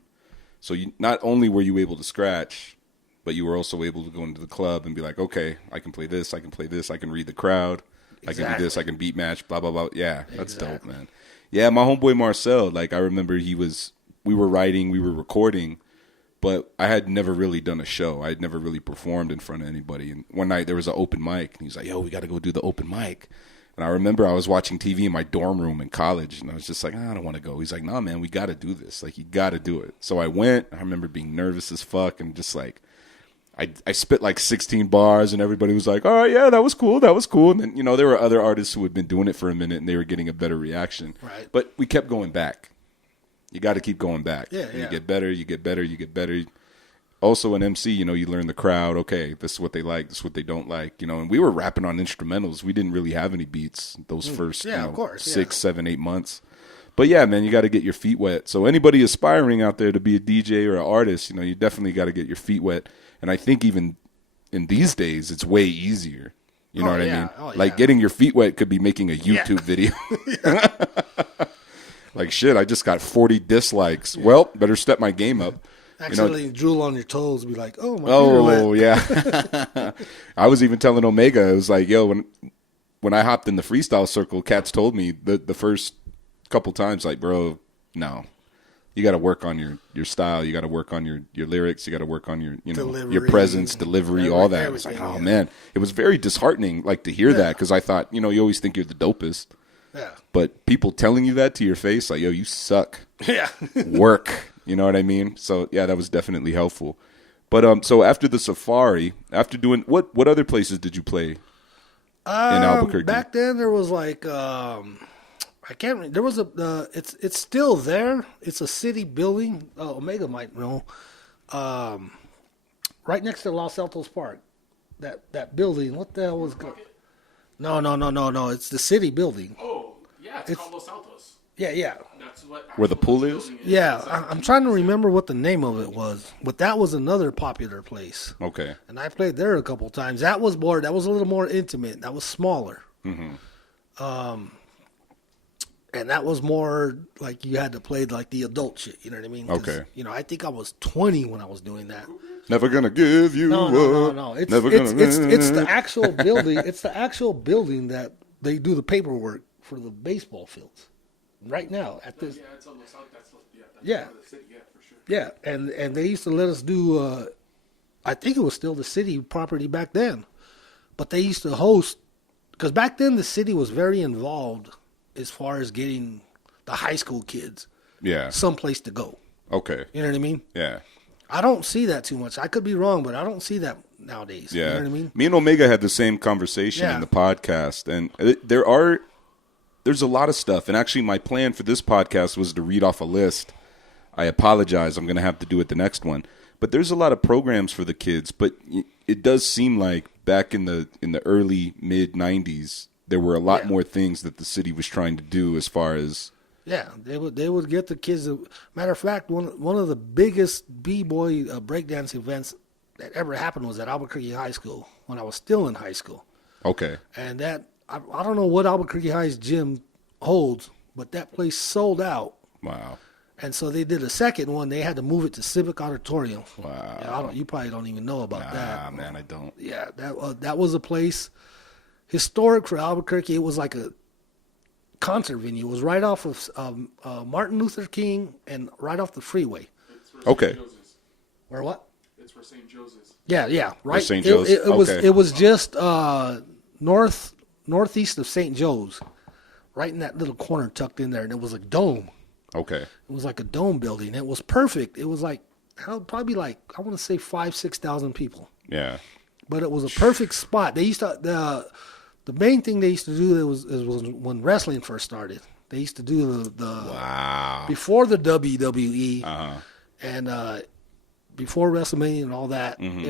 So not only were you able to scratch, but you were also able to go into the club and be like, okay, I can play this, I can play this, I can read the crowd, I can do this, I can beat match, blah, blah, blah. Yeah, that's dope, man. Yeah, my homeboy Marcel, like I remember he was we were writing, we were recording, but I had never really done a show. I had never really performed in front of anybody. And one night there was an open mic, and he was like, "Yo, we got to go do the open mic." And I remember I was watching TV in my dorm room in college, and I was just like, I don't want to go. He's like, "Nah, man, we got to do this. Like, you got to do it." So I went. I remember being nervous as fuck and just like, I spit like 16 bars, and everybody was like, "All right, yeah, that was cool, that was cool." And then, you know, there were other artists who had been doing it for a minute, and they were getting a better reaction. Right. But we kept going back. You got to keep going back. Yeah, You yeah. get better, you get better, you get better. Also, an MC, you know, you learn the crowd. Okay, this is what they like, this is what they don't like, you know. And we were rapping on instrumentals. We didn't really have any beats those first, Yeah, you know, of course, 6, 7, 8 months. But yeah, man, you got to get your feet wet. So anybody aspiring out there to be a DJ or an artist, you know, you definitely got to get your feet wet. And I think even in these days, it's way easier. You know what I mean? Oh, Like yeah. getting your feet wet could be making a YouTube video. Like, shit, I just got 40 dislikes. Well, better step my game up. Actually, drool on your toes, be like, "Oh, my feet are Oh, wet." yeah. I was even telling Omega, it was like, yo, when I hopped in the freestyle circle, cats told me the first couple times, like, bro, no. You got to work on your style. You got to work on your lyrics. You got to work on your, you know, your Delivery, presence, delivery, all that. I was like, everything, oh, yeah. man. It was very disheartening, like, to hear that, because I thought, you know, you always think you're the dopest. Yeah. But people telling you that to your face, like, yo, you suck. Yeah. Work. You know what I mean? So, yeah, that was definitely helpful. But so after the safari, after doing, what other places did you play in Albuquerque? Back then, there was like, I can't remember. There was it's still there. It's a city building. Omega might know. Right next to Los Altos Park. That building. What the hell was good? No. It's the city building. Oh, yeah, it's called Los Altos. Yeah. That's what. Where the pool building is? Yeah, I'm trying to remember what the name of it was, but that was another popular place, Okay. and I played there a couple times. That was a little more intimate. That was smaller, and that was more like you had to play like the adult shit. You know what I mean? 'Cause, Okay. You know, I think I was 20 when I was doing that. Never gonna give you No. up. It's Never it's gonna. the actual building. It's the actual building that they do the paperwork for the baseball fields. Right now at this. Yeah, it's on Los Altos. That's Yeah. part of the city, yeah, for sure. Yeah, and they used to let us do. I think it was still the city property back then, but they used to host because back then the city was very involved as far as getting the high school kids Yeah. someplace to go. Okay. You know what I mean? Yeah. I don't see that too much. I could be wrong, but I don't see that nowadays. Yeah. You know what I mean? Me and Omega had the same conversation Yeah. in the podcast, and there's a lot of stuff. And actually, my plan for this podcast was to read off a list. I apologize. I'm going to have to do it the next one. But there's a lot of programs for the kids. But it does seem like back in the early mid '90s, there were a lot more things that the city was trying to do as far as. Yeah, they would get the kids. Matter of fact, one of the biggest b-boy breakdance events that ever happened was at Albuquerque High School when I was still in high school. Okay. And that I don't know what Albuquerque High's gym holds, but that place sold out. Wow. And so they did a second one. They had to move it to Civic Auditorium. Wow. Yeah, you probably don't even know about that. Ah, man, I don't. Yeah, that was a place historic for Albuquerque. It was like a concert venue. It was right off of Martin Luther King and right off the freeway. It's where Okay. St. Joe's is. Or what? It's where St. Joe's is. Yeah, right. St. Joe's? Okay. It was just northeast of St. Joe's, right in that little corner tucked in there, and it was a dome. Okay. It was like a dome building. It was perfect. It was like probably like I want to say 5,000-6,000 people, Yeah. but it was a perfect spot. They used to the main thing they used to do was when wrestling first started. They used to do the Wow. before the WWE Uh-huh. and before WrestleMania and all that. Mm-hmm.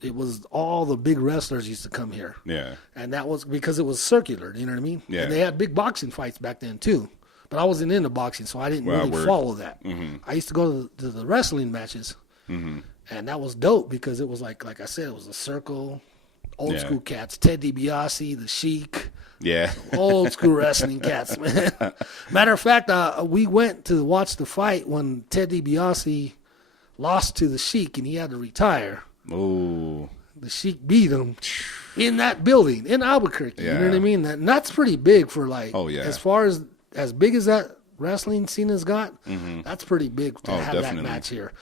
It was all the big wrestlers used to come here. Yeah. And that was because it was circular, you know what I mean? Yeah. And they had big boxing fights back then too. But I wasn't into boxing, so I didn't Well, really word. follow that. Mm-hmm. I used to go to the wrestling matches, and that was dope because it was like I said, it was a circle, old Yeah. school cats, Ted DiBiase, the Sheik, Yeah. old school wrestling cats, man. Matter of fact, we went to watch the fight when Ted DiBiase lost to the Sheik and he had to retire. Oh. The Sheik beat him in that building in Albuquerque. You know what Yeah. I mean? And that's pretty big for like. Oh, yeah. As far as big as that wrestling scene has got, that's pretty big to have definitely. that match here.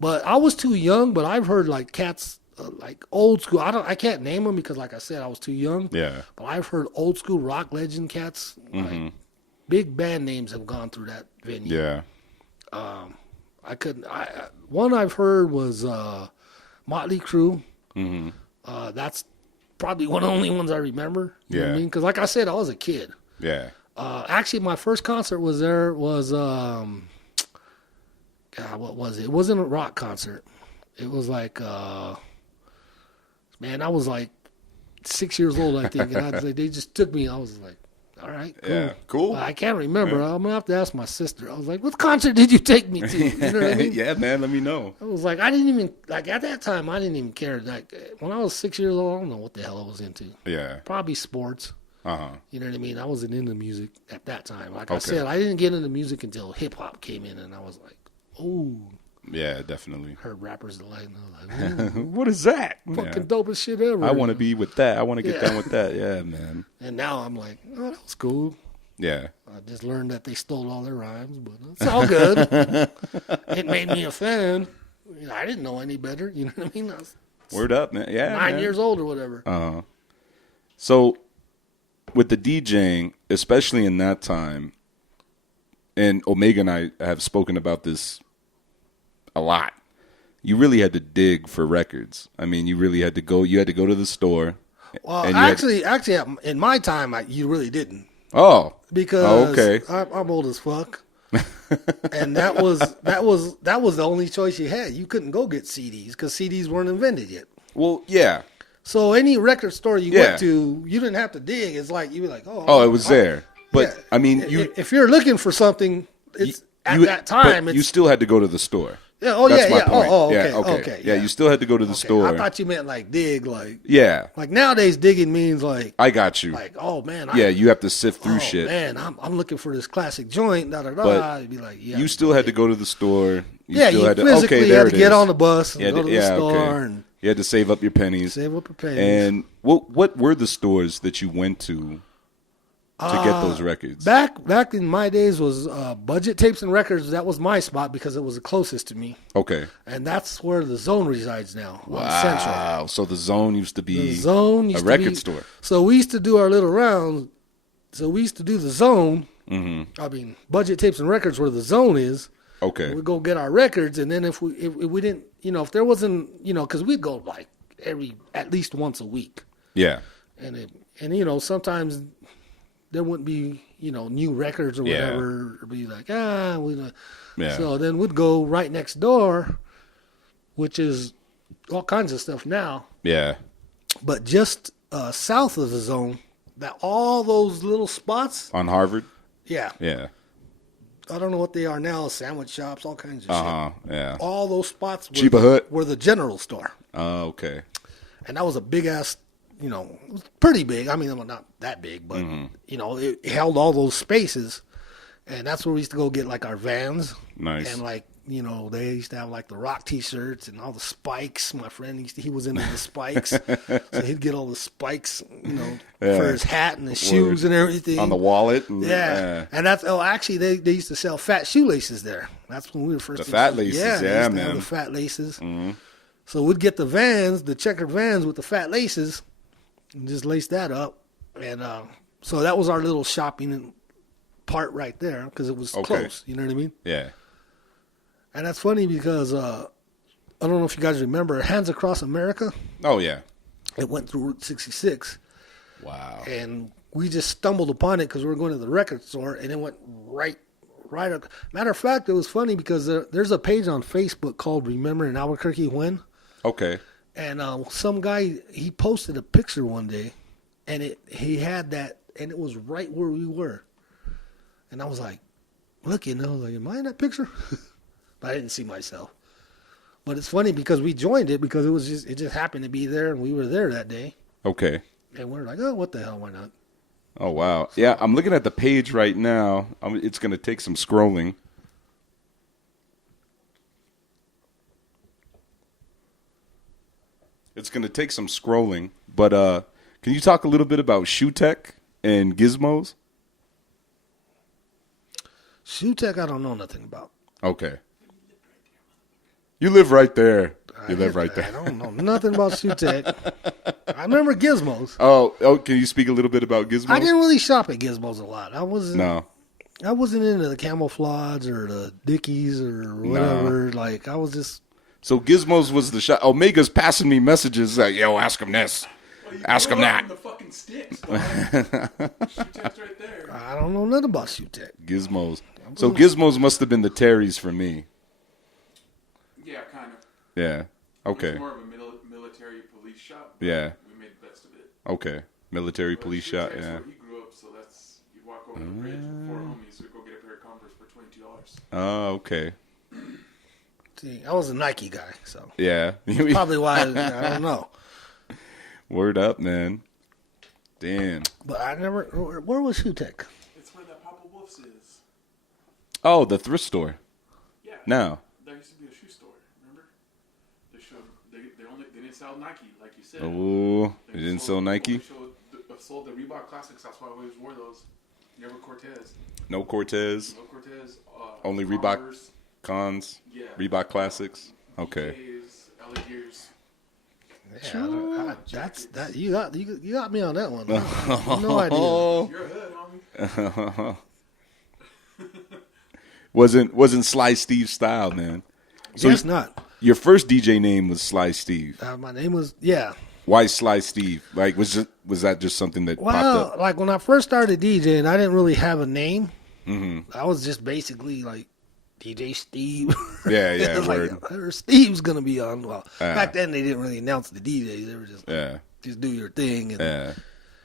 But I was too young. But I've heard like cats like old school. I can't name them because, like I said, I was too young. Yeah. But I've heard old school rock legend cats. Like, big band names have gone through that venue. Yeah. One I've heard was Motley Crue. That's probably one of the only ones I remember. You know what I Yeah. mean? Because like I said, I was a kid. Yeah. Actually, my first concert was what was it? It wasn't a rock concert. It was like, man, I was like 6 years old, I think, and they just took me. I was like, all right, cool. Yeah. Cool. I can't remember. I'm gonna have to ask my sister. I was like, "What concert did you take me to?" You know what I mean? Yeah, man. Let me know. I was like, I didn't even like at that time. I didn't even care. Like when I was 6 years old, I don't know what the hell I was into. Yeah. Probably sports. Uh-huh. You know what I mean? I wasn't into music at that time. Like I Okay. said, I didn't get into music until hip hop came in, and I was like, "Oh." Yeah, definitely. Heard Rappers Delight, and I was like, "Ooh, What is that? fucking dopest shit ever." I want to be with that. I want to get Yeah. down with that. Yeah, man. And now I'm like, "Oh, that was cool." Yeah. I just learned that they stole all their rhymes, but it's all good. It made me a fan. You know, I didn't know any better. You know what I mean? I was Word up, man. Yeah. 9 man. years old or whatever. So, with the DJing, especially in that time, and Omega and I have spoken about this a lot. You really had to dig for records. I mean, you really had to go. You had to go to the store. Well, and you had- actually, in my time, you really didn't. Oh, Because okay. I'm old as fuck, and that was the only choice you had. You couldn't go get CDs because CDs weren't invented yet. Well, yeah. So any record store you Yeah. went to, you didn't have to dig. It's like you were like, Oh, it was there. But yeah. I mean, if you're looking for something, it's at you- that time. but It's you still had to go to the store. yeah, oh That's yeah, my yeah. point. Oh, Yeah, okay, okay. okay. Yeah, you still had to go to the Okay, store. I thought you meant like dig, Yeah, like nowadays digging means like I got you. oh man, Yeah, you have to sift through oh, shit. man, I'm looking for this classic joint. Da da da. But You'd be like, yeah, You still had to go to the store. yeah, still you had to, physically okay, there had it to get is. on the bus and Yeah, go to the yeah, store okay. and You had to save up your pennies. save up your pennies. And what were the stores that you went to get those records? Back in my days was Budget Tapes and Records. That was my spot because it was the closest to me, Okay. and that's where the Zone resides now on Central. Wow. So the Zone used to be The Zone used a to record be- store. So we used to do our little rounds. So we used to do the Zone. Mm-hmm. I mean, Budget Tapes and Records where the Zone is. Okay. We'd go get our records, and then if we didn't, if there wasn't, because we'd go like at least once a week, Yeah. and sometimes there wouldn't be new records or Yeah. whatever. It'd be like Yeah. So then we'd go right next door, which is all kinds of stuff now, Yeah. but just south of the Zone, that all those little spots, On Harvard? yeah, Yeah. I don't know what they are now, sandwich shops, all kinds of shit. Uh-huh. Yeah. All those spots Chiba Hut? were the general store. Oh, okay. And that was a big ass, it was pretty big. I mean, not that big, but, it held all those spaces. And that's where we used to go get like our Vans. Nice. And like, they used to have like the rock t-shirts and all the spikes. My friend, he was into the spikes. So he'd get all the spikes, for his hat and his shoes and everything. On the wallet? And, Yeah. And that's, actually, they used to sell fat shoelaces there. That's when we were first. The fat laces, they used yeah, to have man. the fat laces. Mm-hmm. So we'd get the Vans, the checkered Vans with the fat laces, and just lace that up. And so that was our little shopping part right there because it was close. You know what I mean? Yeah. And that's funny because I don't know if you guys remember Hands Across America. Oh, yeah. It went through Route 66. Wow. And we just stumbled upon it because we were going to the record store, and it went right. Matter of fact, it was funny because there's a page on Facebook called Remember in Albuquerque When? Okay. And some guy, he posted a picture one day, and he had that, and it was right where we were. And I was like, looking, I was like, am I in that picture? But I didn't see myself. But it's funny because we joined it because it just happened to be there, and we were there that day. Okay. And we're like, oh, what the hell, why not? Oh, wow. Yeah, I'm looking at the page right now. It's going to take some scrolling. It's going to take some scrolling. But can you talk a little bit about Shoe Tech and Gizmos? Shoe Tech, I don't know nothing about. Okay. You live right there. You live right I there. don't know nothing about Shoe Tech. I remember Gizmos. Oh, can you speak a little bit about Gizmo? I didn't really shop at Gizmos a lot. I wasn't into the camouflage or the Dickies or whatever. Like, I was just... So Gizmos was the shop. Omega's passing me messages like, yo, ask him this. Ask him that. The fucking sticks, dog. Shoe Tech's right there. I don't know nothing about Shoe Tech. Gizmos. So Gizmos must have been the Terrys for me. Yeah, kind of. Yeah. It Okay. was more of a military police shop. Yeah. We made the best of it. Okay. Military But police Shoe shop. Tech's Yeah. where he grew up, so that's you walk over the bridge with four homies. We go get a pair of Converse for $22. Oh, okay. See, I was a Nike guy, so Yeah. probably why I don't know. Word up, man. Damn. But I never. Where was Shoe Tech? It's where that Papa Wolf's is. Oh, the thrift store. Yeah. Now. There used to be a shoe store. Remember? They didn't sell Nike, like you said. Oh, they didn't sell Nike? Sold the Reebok Classics. That's why I always wore those. Never Cortez. No Cortez. No Cortez. Only Reebok Converse, Cons. Yeah. Reebok Classics. Okay. BKs, LA Gears. Yeah, that's that. You got me on that one. No idea. You're a hood, homie. Wasn't Sly Steve style, man. So Guess not. Your first DJ name was Sly Steve. My name was Why Sly Steve? Like, was that just something that popped Well, up? like when I first started DJing, I didn't really have a name. Mm-hmm. I was just basically like DJ Steve. Yeah, yeah, like, word. Steve's gonna be on. Well, back then they didn't really announce the DJs. They were just do your thing. And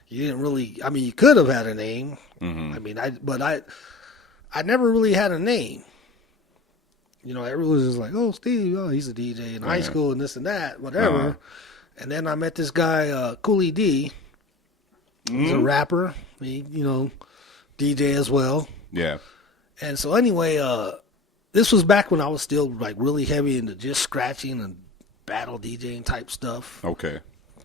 you didn't really. I mean, you could have had a name. Mm-hmm. I mean, I never really had a name. You know, everyone was just like, "Oh, Steve, oh, he's a DJ in high school and this and that, whatever." Uh-huh. And then I met this guy, Coolie D. He's a rapper. He, DJ as well. Yeah. And so anyway, this was back when I was still like really heavy into just scratching and battle DJing type stuff, Okay.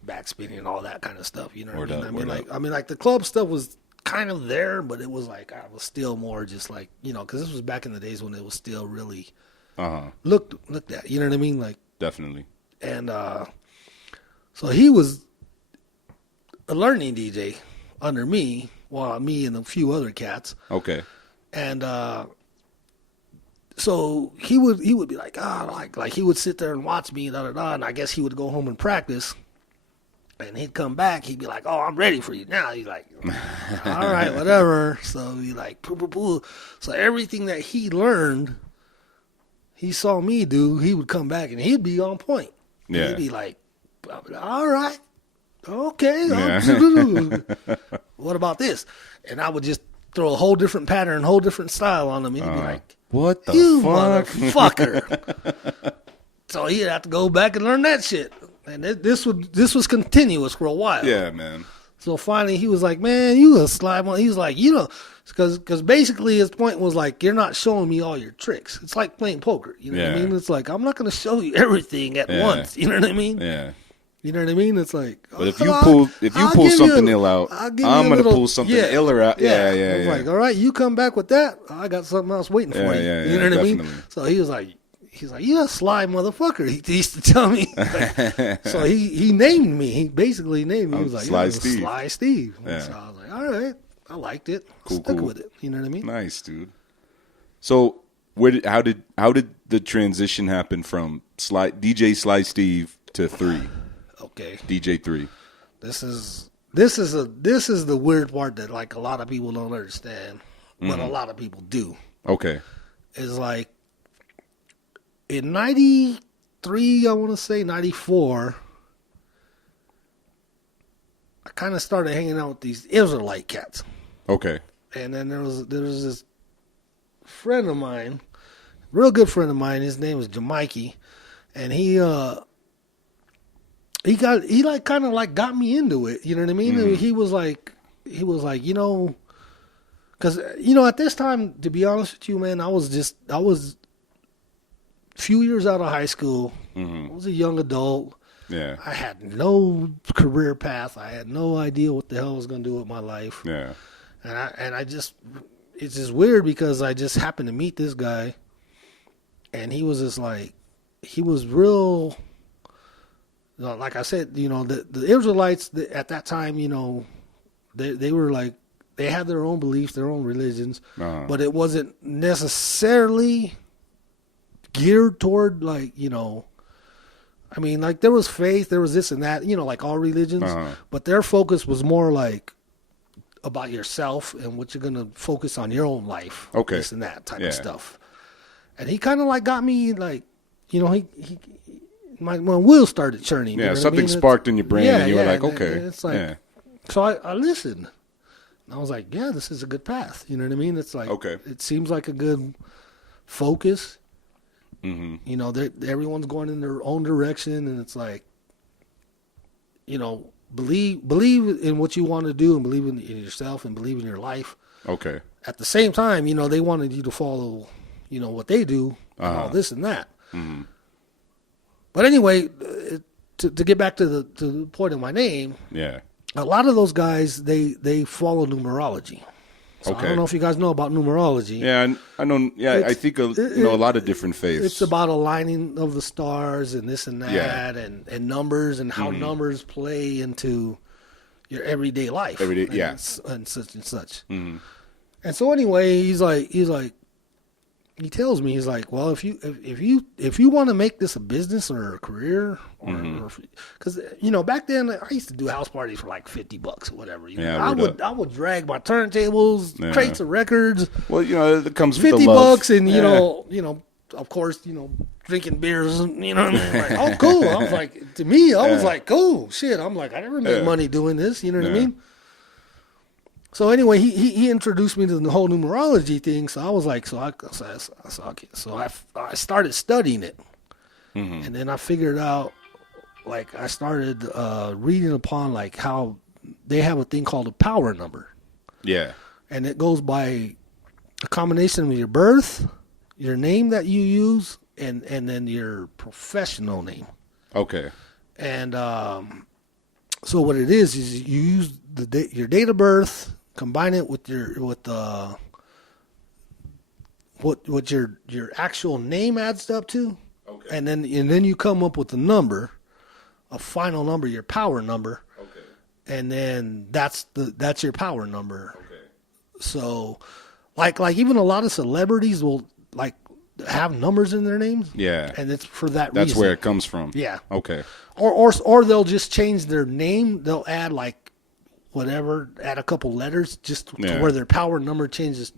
backspinning and all that kind of stuff. You know what Word I up, mean? word I mean, like the club stuff was kind of there, but it was like I was still more just like because this was back in the days when it was still really looked at. You know what I mean? Like Definitely. and so he was a learning DJ under me, while me and a few other cats. Okay. And so he would be like, like he would sit there and watch me, and I guess he would go home and practice. And he'd come back, he'd be like, "Oh, I'm ready for you now." He's like, "All right, whatever." So he like, poo. So everything that he learned, he saw me do, he would come back and he'd be on point. Yeah. He'd be like, "All right, okay, Yeah. what about this?" And I would just throw a whole different pattern, whole different style on him. He'd be like, What the "You fuck? motherfucker!" So he'd have to go back and learn that shit. And this was continuous for a while. Yeah, man. So finally, he was like, "Man, you a slime." He was like, because basically his point was like, "You're not showing me all your tricks. It's like playing poker. You know what I Yeah. mean? It's like I'm not going to show you everything at Yeah. once. You know what I mean? Yeah. You know what I mean? It's like, But if you pull something ill out, I'm gonna pull something iller out. Yeah. I was like, all right, you come back with that. I got something else waiting for you. Yeah, You know what I mean? definitely. So he was like, "You're a sly motherfucker." He used to tell me. So he named me. He basically named me. He was like, Sly "You're Steve." Sly Steve. Yeah. So I was like, all right, I liked it. Cool, Stuck cool. with it. You know what I mean? Nice, dude. So how did the transition happen from DJ Sly Steve to 3? Okay. DJ 3. This is the weird part that like a lot of people don't understand, but a lot of people do. Okay. Is like in 93, I want to say 94, I kind of started hanging out with these Israelite cats. Okay. And then there was this friend of mine, real good friend of mine. His name was Jamaiki, and he like kind of like got me into it. You know what I mean? Mm-hmm. He was like, because at this time, to be honest with you, man, I was a few years out of high school. Mm-hmm. I was a young adult. Yeah. I had no career path. I had no idea what the hell I was going to do with my life. Yeah. And I just, it's just weird because I just happened to meet this guy, and he was just like, he was real. Like I said, the Israelites at that time, they were like, they had their own beliefs, their own religions, but it wasn't necessarily geared toward like, I mean, like there was faith, there was this and that, like all religions, but their focus was more like about yourself and what you're going to focus on your own life. Okay. This and that type of stuff. And he kind of like got me like, my wheels started churning. Yeah, something sparked in your brain and you were like, okay. It's like, so I listened. And I was like, yeah, this is a good path. You know what I mean? It's like, okay. It seems like a good focus. Mm-hmm. Everyone's going in their own direction, and it's like, believe in what you want to do and believe in yourself and believe in your life. Okay. At the same time, they wanted you to follow, what they do and all this and that. Mm-hmm. But anyway, to get back to the point of my name, a lot of those guys, they follow numerology. So I don't know if you guys know about numerology. Yeah, I know. Yeah, I think a lot of different faiths. It's about aligning of the stars and this and that, and numbers and how numbers play into your everyday life. And such and such. Mm-hmm. And so anyway, he tells me, he's like, well, if you want to make this a business or a career, or because back then I used to do house parties for like $50 or whatever. I would drag my turntables, crates of records. Well, it comes with $50, and of course, drinking beers. What I mean? Like, oh, cool. I was like, to me, I was like, cool, shit. I'm like, I never made money doing this. You know what I mean? So anyway, he introduced me to the whole numerology thing. So I was like, so I started studying it, and then I figured out, like, I started reading upon like how they have a thing called a power number. Yeah, and it goes by a combination of your birth, your name that you use, and then your professional name. Okay. And so what it is you use your date of birth. Combine it with what your actual name adds up to, and then you come up with a number, a final number, your power number, and then that's your power number. So, like even a lot of celebrities will like have numbers in their names. Yeah, and it's for that reason. That's where it comes from. Yeah. Okay. Or they'll just change their name. They'll add like whatever, add a couple letters just to where their power number changes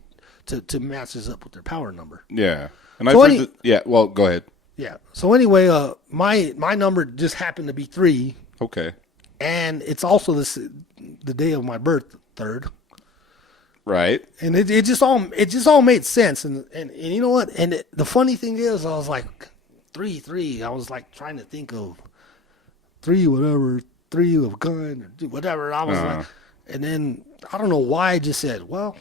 to matches up with their power number. Yeah. And so well, go ahead. Yeah. So anyway, my number just happened to be 3. Okay. And it's also the day of my birth, 3rd. Right. And it just all made sense. And you know what? And the funny thing is, I was like 3. I was like trying to think of 3 whatever. 3 of kind or whatever. I was like, and then I don't know why I just said, well,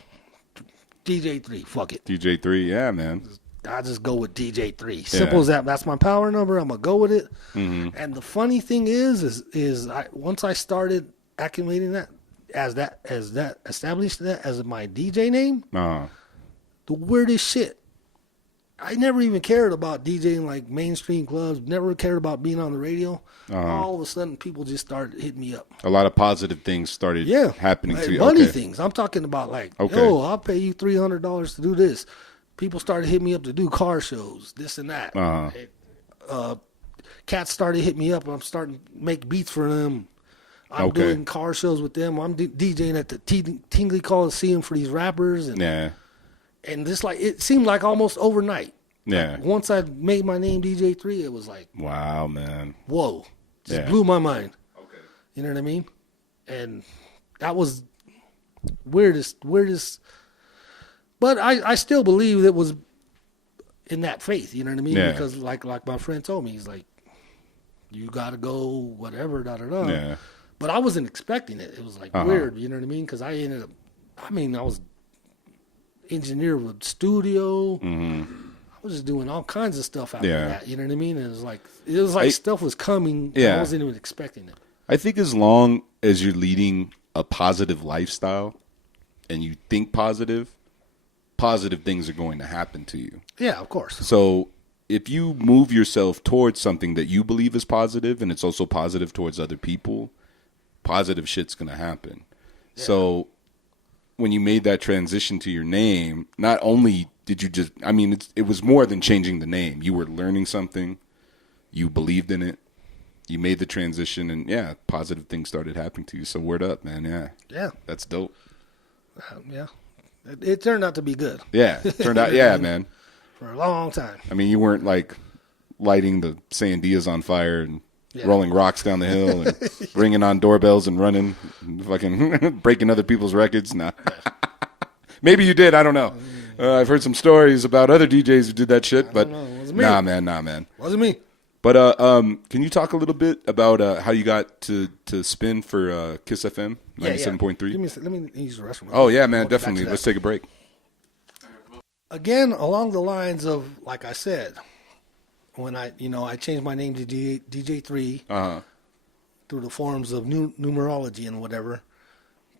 DJ3, fuck it. DJ3, yeah, man. I just go with DJ3. Simple as that. That's my power number. I'm gonna go with it. Mm-hmm. And the funny thing is once I started accumulating that established that as my DJ name, the weirdest shit. I never even cared about DJing like mainstream clubs, never cared about being on the radio. All of a sudden, people just started hitting me up. A lot of positive things started happening to you. Money things. I'm talking about like, yo, I'll pay you $300 to do this. People started hitting me up to do car shows, this and that. Cats started hitting me up. I'm starting to make beats for them. I'm doing car shows with them. I'm DJing at the Tingley Coliseum for these rappers. And just like, it seemed like almost overnight. Yeah. Like once I made my name DJ3, it was like, wow, man. Whoa. Just blew my mind. Okay. You know what I mean? And that was weirdest. But I still believe it was in that faith. You know what I mean? Yeah. Because like my friend told me, he's like, you got to go whatever, da-da-da. Yeah. But I wasn't expecting it. It was like weird. You know what I mean? Because I was engineer with studio. Mm-hmm. I was just doing all kinds of stuff after that. You know what I mean? And it was like stuff was coming. I wasn't even expecting it. I think as long as you're leading a positive lifestyle and you think positive, positive things are going to happen to you. Yeah, of course. So if you move yourself towards something that you believe is positive and it's also positive towards other people, positive shit's going to happen. Yeah. So when you made that transition to your name, not only did you just, I mean, it was more than changing the name. You were learning something. You believed in it. You made the transition, and, yeah, positive things started happening to you. So word up, man. Yeah. Yeah. That's dope. Yeah. It turned out to be good. Yeah. Turned out, yeah, man. For a long time. I mean, you weren't, like, lighting the sandias on fire and rolling rocks down the hill and ringing on doorbells and running and fucking breaking other people's records. Nah. Maybe you did. I don't know. I've heard some stories about other DJs who did that shit, but nah, man. Wasn't me. But can you talk a little bit about how you got to spin for Kiss FM 97.3? Let me use the restroom. Oh, yeah, man, definitely. Let's take a break. Again, along the lines of, like I said, when I changed my name to DJ3 through the forms of numerology and whatever,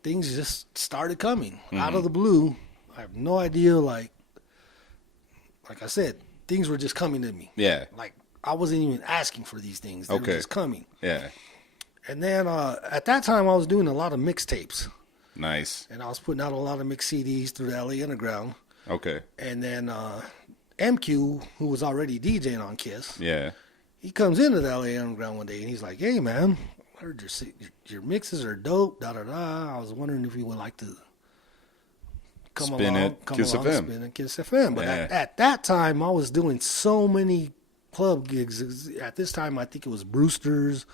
things just started coming out of the blue. I have no idea, like I said, things were just coming to me. Yeah. Like, I wasn't even asking for these things. They were just coming. Yeah. And then at that time, I was doing a lot of mixtapes. Nice. And I was putting out a lot of mixed CDs through the LA Underground. Okay. And then MQ, who was already DJing on Kiss, he comes into the LA Underground one day, and he's like, "Hey, man, I heard your mixes are dope, da-da-da. I was wondering if you would like to come spin along, at Kiss FM. Spin at Kiss FM." But at that time, I was doing so many club gigs. At this time, I think it was Brewster's,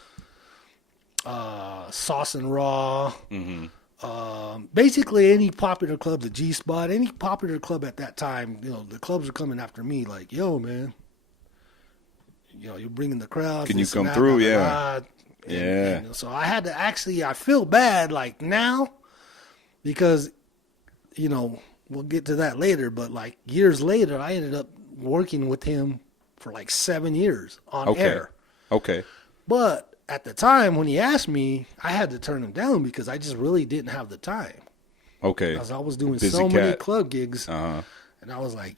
Sauce and Raw, basically any popular club, the G Spot, any popular club at that time. The clubs are coming after me, like, "Yo, man, you're bringing the crowd. Can you come through?" And so I had to I feel bad like now because, we'll get to that later, but like years later, I ended up working with him for like 7 years on air. Okay. But at the time when he asked me, I had to turn him down because I just really didn't have the time. Okay. Because I was doing Busy so many cat. club gigs. And I was like,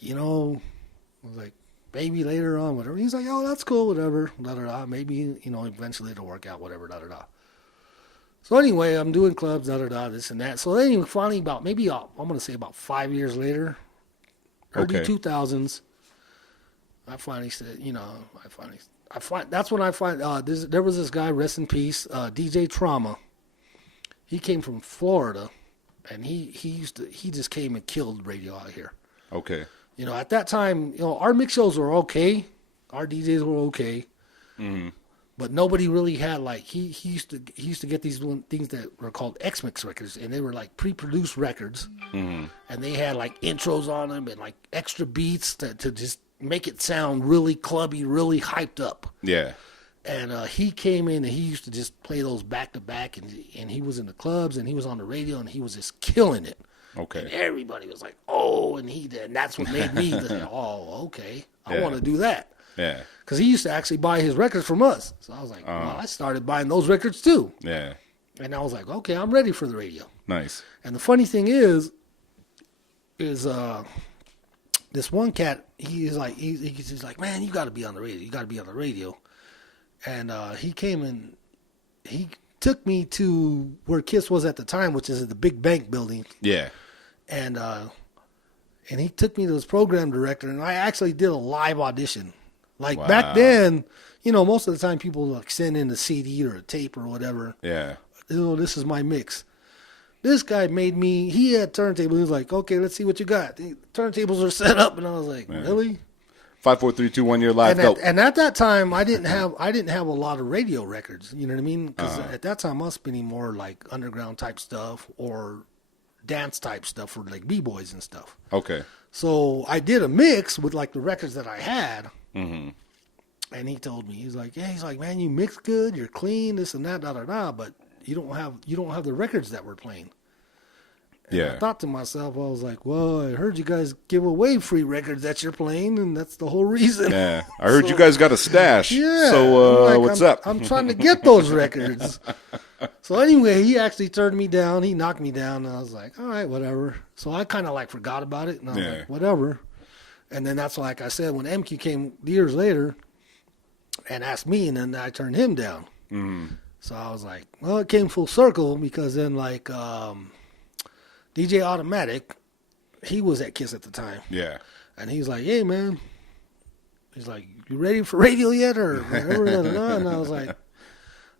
maybe later on, whatever. He's like, "Oh, that's cool, whatever, da-da-da. Maybe, eventually it'll work out, whatever, da-da-da." So anyway, I'm doing clubs, da-da-da, this and that. So then finally I'm going to say about 5 years later, early 2000s, I finally said, that's when I find, there was this guy, rest in peace, DJ Trauma. He came from Florida, and he just came and killed radio out here. Okay. At that time, our mix shows were okay. Our DJs were okay. Mm-hmm. But nobody really had, like, he used to get these things that were called X-Mix records, and they were like pre-produced records. Mm-hmm. And they had like intros on them and like extra beats to just make it sound really clubby, really hyped up. Yeah. And he came in and he used to just play those back to back, and he was in the clubs and he was on the radio and he was just killing it. Okay. And everybody was like, "Oh," and he did. And that's what made me say, "Oh, okay, I want to do that." Yeah. Because he used to actually buy his records from us. So I was like, well, I started buying those records too. Yeah. And I was like, okay, I'm ready for the radio. Nice. And the funny thing is this one cat, he's like, "Man, you got to be on the radio. You got to be on the radio." And he came and he took me to where Kiss was at the time, which is at the Big Bank building. Yeah. And he took me to his program director, and I actually did a live audition. Like back then, most of the time people like send in a CD or a tape or whatever. Yeah. This is my mix. This guy he had turntables. He was like, "Okay, let's see what you got." The turntables are set up, and I was like, "Really?" 5, 4, 3, 2, 1. You're live. And at that time, I didn't have a lot of radio records. You know what I mean? Because at that time, I was spinning more like underground type stuff or dance type stuff for like b-boys and stuff. Okay. So I did a mix with like the records that I had. Mm-hmm. And he told me, he's like, "Man, you mix good, you're clean, this and that, da da da, but you don't have the records that we're playing." And I thought to myself, I was like, "Well, I heard you guys give away free records that you're playing, and that's the whole reason." Yeah, I heard you guys got a stash. Yeah. So like, what's up? I'm trying to get those records. So anyway, he actually turned me down. He knocked me down, and I was like, all right, whatever. So I kind of like forgot about it, and I was like, whatever. And then that's like I said, when MQ came years later and asked me, and then I turned him down. So I was like, well, it came full circle because then like DJ Automatic, he was at KISS at the time. Yeah. And he's like, hey, man. He's like, you ready for radio yet or whatever? And I was like,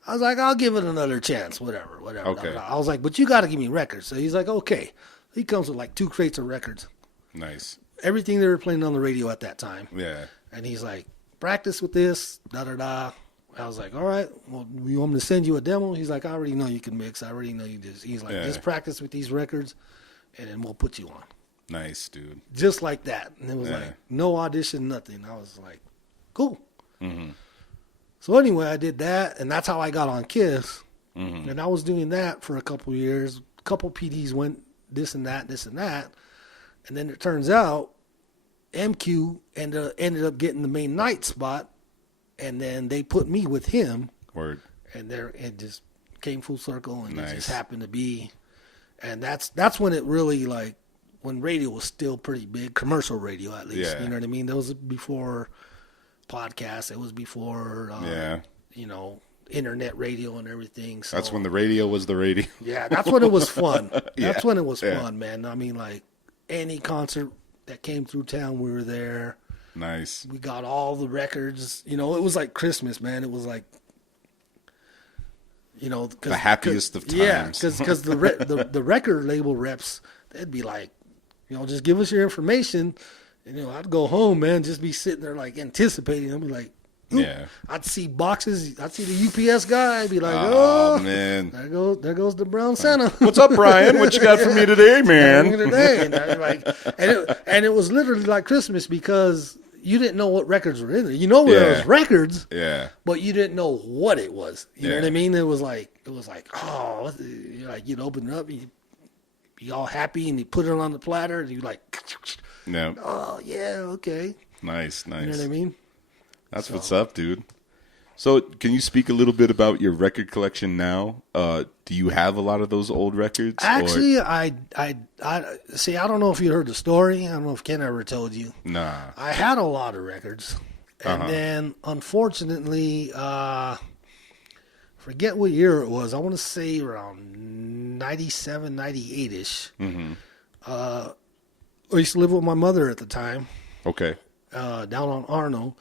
I'll give it another chance, whatever. Okay. I was like, but you got to give me records. So he's like, okay. He comes with like 2 crates of records. Nice. Everything they were playing on the radio at that time. Yeah. And he's like, practice with this, da-da-da. I was like, all right, well, you want me to send you a demo? He's like, I already know you can mix. I already know you do. He's like, just practice with these records, and then we'll put you on. Nice, dude. Just like that. And it was like, no audition, nothing. I was like, cool. So anyway, I did that, and that's how I got on KISS. And I was doing that for a couple of years. A couple PDs went this and that. And then it turns out MQ ended up getting the main night spot, and then they put me with him. Word. And it just came full circle, and Nice. it just happened to be. And that's when it really, like, when radio was still pretty big, commercial radio at least. Yeah. You know what I mean? That was before podcasts. It was before, you know, internet radio and everything. So, That's when the radio was the radio. yeah, that's when it was fun. Yeah. That's when it was fun, man. I mean, like, any concert that came through town, we were there. Nice. We got all the records. You know, it was like Christmas, man. It was like, you know, The happiest of times. Yeah, because the record label reps, they'd be like, you know, just give us your information. And, you know, I'd go home, man, just be sitting there like anticipating. I'd be like, oop. Yeah. I'd see boxes. I'd see the UPS guy. I'd be like, Oh, man. there goes the brown Santa. What's up, Brian? What you got for me today, man? Today. And, I'd be like, and it was literally like Christmas because you didn't know what records were in there. You know there was records, but you didn't know what it was. You know what I mean? It was like, oh, like you'd open it up, you'd be all happy, and you put it on the platter, and you like, oh yeah, okay, Nice. You know what I mean? That's what's up, dude. So, can you speak a little bit about your record collection now? Do you have a lot of those old records? Actually, I see. I don't know if you heard the story. I don't know if Ken ever told you. Nah. I had a lot of records, and then unfortunately, forget what year it was. I want to say around 97, 98-ish. I used to live with my mother at the time. Okay. Down on Arno,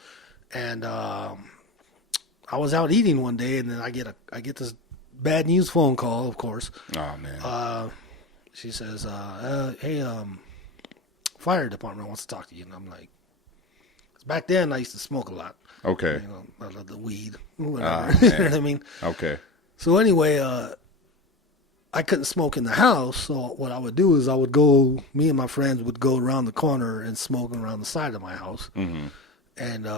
and I was out eating one day, and then I get this bad news phone call. Of course. Oh man. She says, "Hey, fire department wants to talk to you." And I'm like, 'cause back then I used to smoke a lot. Okay. You know, I love the weed, whatever. Oh, you know what I mean? Okay. So anyway, I couldn't smoke in the house, so what I would do is me and my friends would go around the corner and smoke around the side of my house. And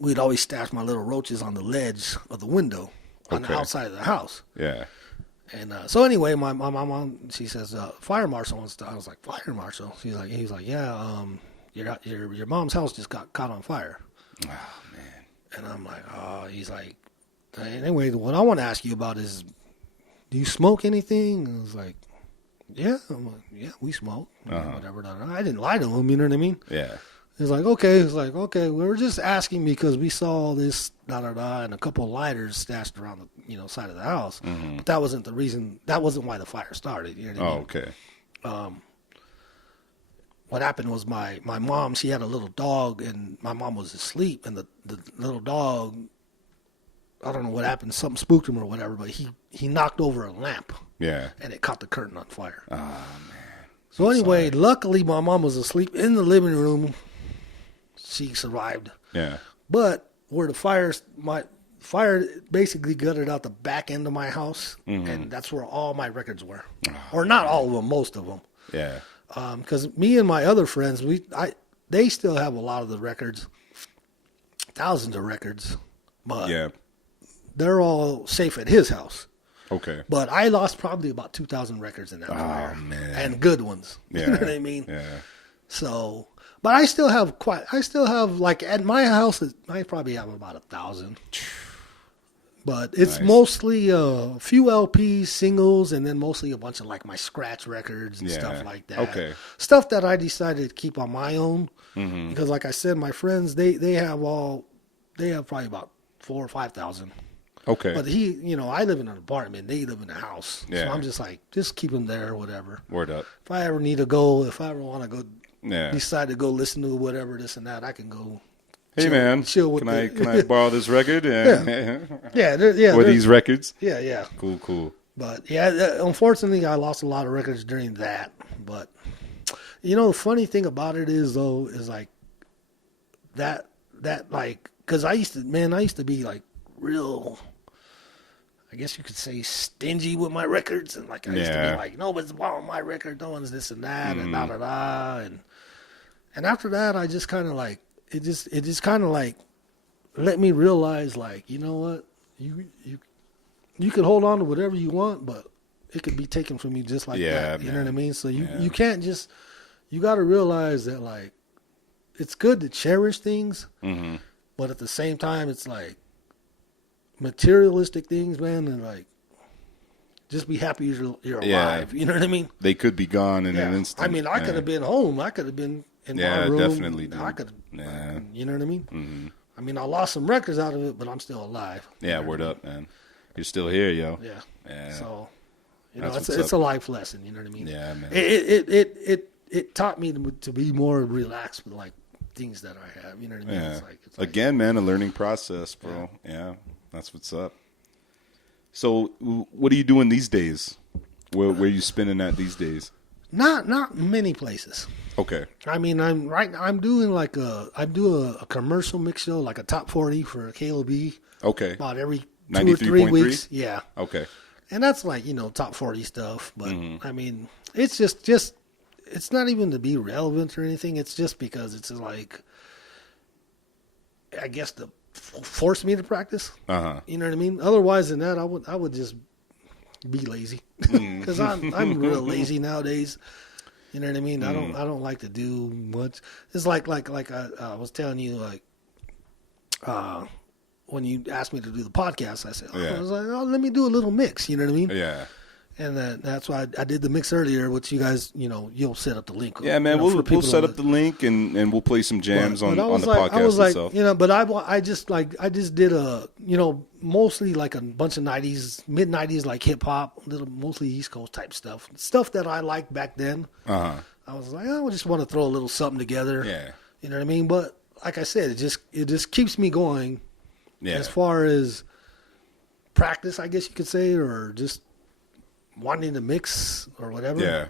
we'd always stash my little roaches on the ledge of the window on the outside of the house. Yeah. And so anyway, my mom, she says, fire marshal wants to. I was like, fire marshal? He's like, yeah, your mom's house just got caught on fire. Oh man. And I'm like, oh, he's like, anyway, what I want to ask you about is, do you smoke anything? And I was like, yeah. I'm like, yeah, we smoke. Whatever. I didn't lie to him, you know what I mean? Yeah. He's like, okay. He's like, okay, we were just asking because we saw this, and a couple of lighters stashed around the, side of the house. But that wasn't the reason. That wasn't why the fire started. You know what I mean? Okay. What happened was my mom, she had a little dog, and my mom was asleep, and the little dog, I don't know what happened, something spooked him or whatever, but he knocked over a lamp. Yeah. And it caught the curtain on fire. Oh man. So anyway, luckily my mom was asleep in the living room. She survived. Yeah. But where the fire basically gutted out the back end of my house, and that's where all my records were. Or not all of them, most of them. Yeah. Because me and my other friends, they still have a lot of the records, thousands of records, but they're all safe at his house. Okay. But I lost probably about 2,000 records in that fire. Man. And good ones. Yeah. You know what I mean? Yeah. So, but I still have like at my house, I probably have about 1,000. But it's Nice. mostly a few LPs, singles, and then mostly a bunch of like my scratch records and stuff like that. Okay. Stuff that I decided to keep on my own because, like I said, my friends they have probably about 4,000 or 5,000. Okay. But I live in an apartment. They live in a house. Yeah. So I'm just like, just keep them there or whatever. Word up. If I ever need to go, if I ever want to go, Yeah. decide to go listen to whatever this and that, I can go. Hey man, chill with can I borrow this record? Yeah, Or these records? Yeah. Cool. But yeah, unfortunately, I lost a lot of records during that. But the funny thing about it is like that like because I used to be like real. I guess you could say stingy with my records, and like I used to be like, nobody's borrowing my record, no one's this and that, and da da da, and after that, I just kind of like it just kind of like let me realize like, you know what, you can hold on to whatever you want, but it could be taken from you just like that. You know what I mean? So you can't just, you got to realize that like it's good to cherish things, but at the same time, it's like materialistic things, man, and like just be happy you're alive. You know what I mean? They could be gone in an instant. I mean, I could have been home. I could have been in my room. Definitely. Dude. I could. Yeah. You know what I mean? I mean, I lost some records out of it, but I'm still alive. Yeah, word up, man. You're still here, yo. Yeah. So, That's it's a life lesson. You know what I mean? Yeah, man. It taught me to be more relaxed with like things that I have. You know what I mean? Yeah. It's like, Again, man, a learning process, bro. Yeah, that's what's up. So, what are you doing these days? Where you spending at these days? Not many places. Okay. I mean, I'm doing like I do a commercial mix show, like a top 40 for KLB. Okay. About every 2 or 3 weeks. Yeah. Okay. And that's like, top 40 stuff. But I mean, it's just it's not even to be relevant or anything. It's just because it's like, I guess to force me to practice. You know what I mean? Otherwise than that, I would just be lazy because I'm real lazy nowadays. You know what I mean? I don't like to do much. It's like I was telling you, like when you asked me to do the podcast, I said, I was like, let me do a little mix. You know what I mean? Yeah. And that's why I did the mix earlier, which you guys, you'll set up the link. Yeah, man, we'll set up the link and we'll play some jams on the podcast I was like, itself. but I just did mostly like a bunch of mid 90s like hip hop, mostly East Coast type stuff that I liked back then. I was like, I just want to throw a little something together. Yeah. You know what I mean? But like I said, it just keeps me going. Yeah. As far as practice, I guess you could say, or just wanting to mix or whatever. Yeah.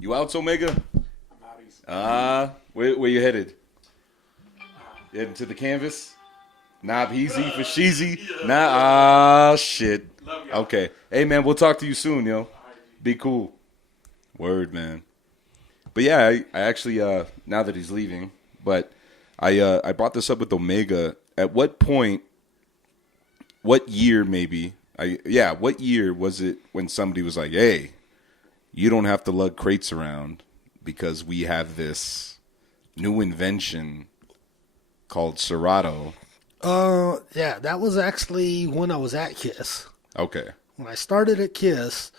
You out, Omega? I'm out. Where you headed? You heading to the canvas? Nah, Peasy for Sheezy? Nah, shit. Okay. Hey, man, we'll talk to you soon, yo. Be cool. Word, man. But yeah, I actually, now that he's leaving, but I brought this up with Omega. At what point, what year maybe, what year was it when somebody was like, hey, you don't have to lug crates around because we have this new invention called Serato? Yeah, that was actually when I was at KISS. Okay. When I started at KISS,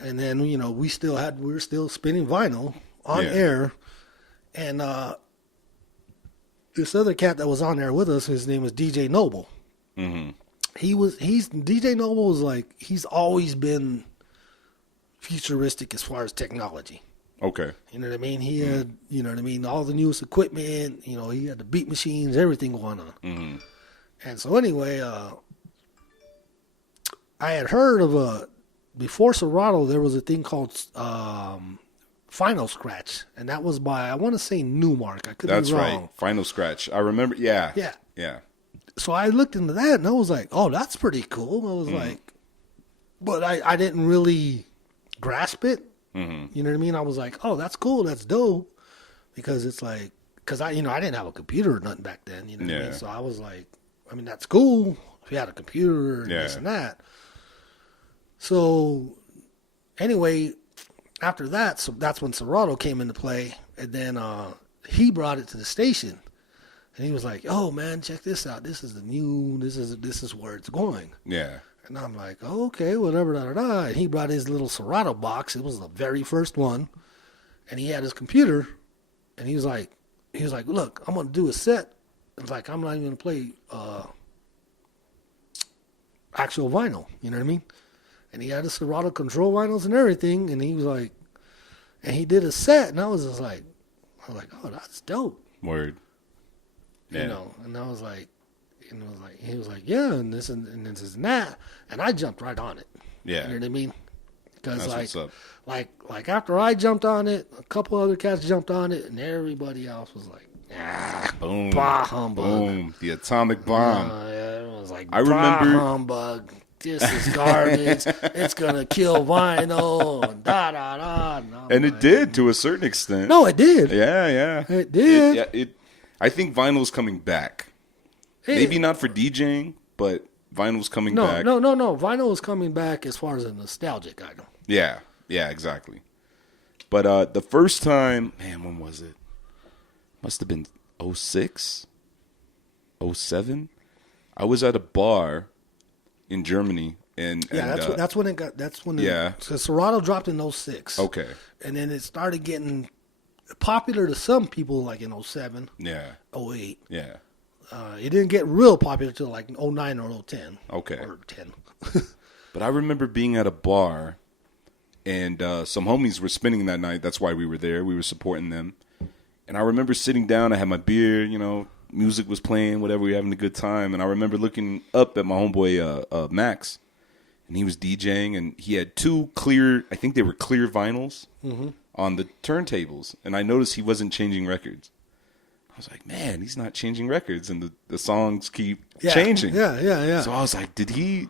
and then, we were still spinning vinyl on air, and this other cat that was on there with us, his name was DJ Noble. Mm-hmm. DJ Noble was like, he's always been futuristic as far as technology. Okay. You know what I mean? He had, all the newest equipment, he had the beat machines, everything going on. Mm-hmm. And so anyway, I had heard of before Serato, there was a thing called Final Scratch, and that was by, I want to say Newmark. I could be wrong. That's right. Final Scratch. I remember. Yeah. Yeah. So I looked into that, and I was like, oh, that's pretty cool. I was like, but I didn't really grasp it. Mm-hmm. You know what I mean? I was like, oh, that's cool. That's dope. Because it's like, because I didn't have a computer or nothing back then. You know what I mean? So I was like, I mean, that's cool if you had a computer and this and that. So anyway, after that, so that's when Serato came into play. And then he brought it to the station. And he was like, "Oh man, check this out. This is this is where it's going." Yeah. And I'm like, oh, "Okay, whatever, da da da." And he brought his little Serato box. It was the very first one, and he had his computer, and he was like, "Look, I'm gonna do a set." It's like, I'm not even gonna play actual vinyl. You know what I mean? And he had his Serato control vinyls and everything, and he was like, and he did a set, and I was like, "Oh, that's dope." Word. Yeah. You know, and I was like, he was like, "Yeah, and this and this and that," and I jumped right on it. Yeah. You know what I mean? Because That's what's up. like after I jumped on it, a couple other cats jumped on it, and everybody else was like, Boom. bah humbug. Boom. The atomic bomb. Yeah, it was like, I remember- bah humbug. This is garbage. It's gonna kill vinyl. And da da da. And it did to a certain extent. No, it did. Yeah. It did. I think vinyl's coming back. Maybe not for DJing, but vinyl's coming back. No. Vinyl is coming back as far as a nostalgic item. Yeah, exactly. But the first time, man, when was it? Must have been 06, 07. I was at a bar in Germany, and that's when it got. That's when so Serato dropped in 06. Okay. And then it started getting popular to some people like in 07, Yeah. 08. Yeah. It didn't get real popular till like 09 or 010. Okay. Or 10. But I remember being at a bar, and some homies were spinning that night. That's why we were there. We were supporting them. And I remember sitting down. I had my beer, music was playing, whatever. We were having a good time. And I remember looking up at my homeboy, Max, and he was DJing, and he had two clear, I think they were clear vinyls on the turntables. And I noticed he wasn't changing records. I was like, man, he's not changing records, and the songs keep changing. Yeah. So I was like, did he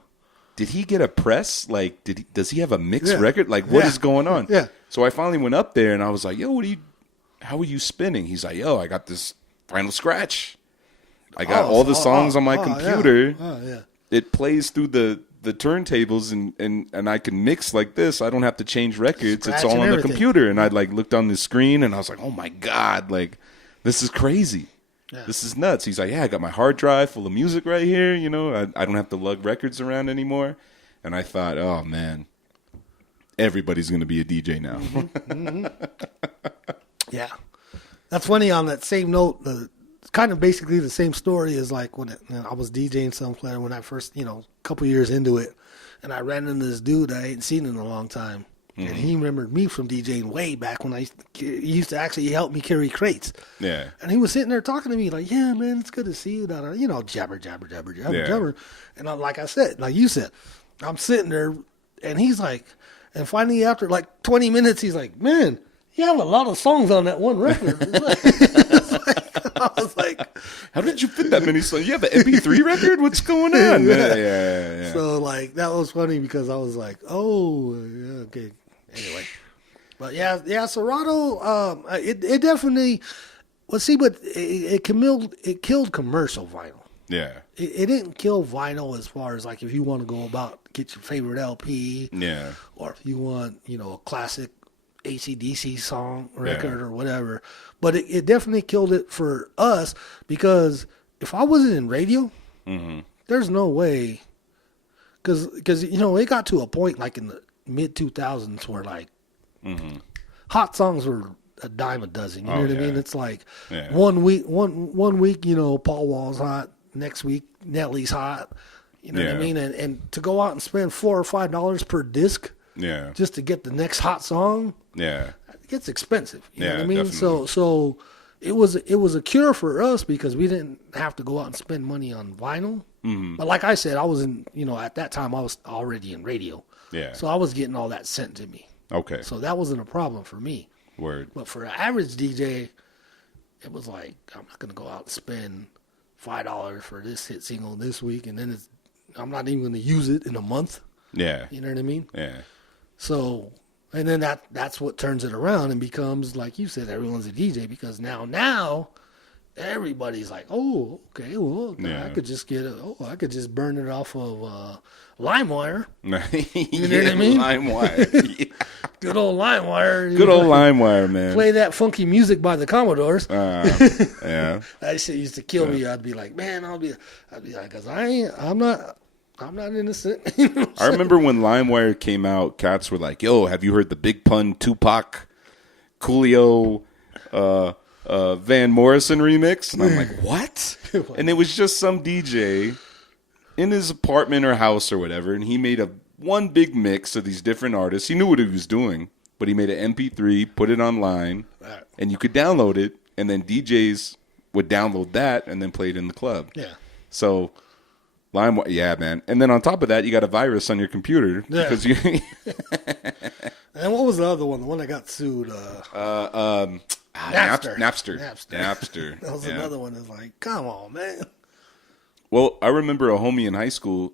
get a press? Like, does he have a mixed record? Like, what is going on? Yeah. So I finally went up there, and I was like, yo, how are you spinning? He's like, yo, I got this Final Scratch. I got all the songs on my computer. Yeah. Oh, yeah. It plays through the turntables, and I can mix like this. I don't have to change records. Scratch it's all and on the everything. computer. And I looked on the screen, and I was like, oh my God, like, this is crazy. Yeah. This is nuts. He's like, yeah, I got my hard drive full of music right here. I don't have to lug records around anymore. And I thought, oh man, everybody's going to be a DJ now. Yeah. That's funny. On that same note, kind of basically the same story is like when I was DJing somewhere when I first, a couple years into it, and I ran into this dude I hadn't seen in a long time. And he remembered me from DJing way back when he used to actually help me carry crates. Yeah. And he was sitting there talking to me like, "Yeah, man, it's good to see you." Jabber. And like I said, like you said, I'm sitting there, and he's like, and finally after like 20 minutes, he's like, "Man, you have a lot of songs on that one record." I was like, how did you fit that many songs? You have an MP3 record? What's going on? Yeah. So like that was funny because I was like, "Oh, yeah, okay." Anyway, but yeah, Serato, it definitely. Well, see, but it killed commercial vinyl. Yeah. It didn't kill vinyl as far as like if you want to go about get your favorite LP. Yeah. Or if you want, a classic AC/DC song record or whatever. But it definitely killed it for us because if I wasn't in radio, there's no way. Because it got to a point like in the mid 2000s where like hot songs were a dime a dozen. You know what I mean? It's like 1 week, one week, Paul Wall's hot. Next week, Nelly's hot. You know what I mean? And to go out and spend $4 or $5 per disc, just to get the next hot song, it gets expensive. You know what I mean? Definitely. So it was a cure for us because we didn't have to go out and spend money on vinyl. But like I said, I was at that time I was already in radio. Yeah. So I was getting all that sent to me. Okay. So that wasn't a problem for me. Word. But for an average DJ, it was like, I'm not going to go out and spend $5 for this hit single this week, and then I'm not even going to use it in a month. Yeah. You know what I mean? Yeah. So, and then that's what turns it around and becomes, like you said, everyone's a DJ because now everybody's like, oh, okay, well, Yeah. I could just I could just burn it off of LimeWire. You know what I mean? LimeWire. Yeah. Good old LimeWire. Good old LimeWire, man. Play that funky music by the Commodores. Yeah. That shit used to kill me. I'd be like, man, I'd be like, cause I'm not innocent. You know what I'm I remember when LimeWire came out, cats were like, yo, have you heard the Big Pun Tupac Coolio Van Morrison remix? And I'm like, what? And it was just some DJ in his apartment or house or whatever, and he made one big mix of these different artists. He knew what he was doing, but he made an MP3, put it online, and you could download it, and then DJs would download that and then play it in the club. Yeah. So LimeWire, yeah, man. And then on top of that, you got a virus on your computer because you. And what was the other one? The one that got sued? Napster. Napster. That was another one that's like, come on, man. Well, I remember a homie in high school.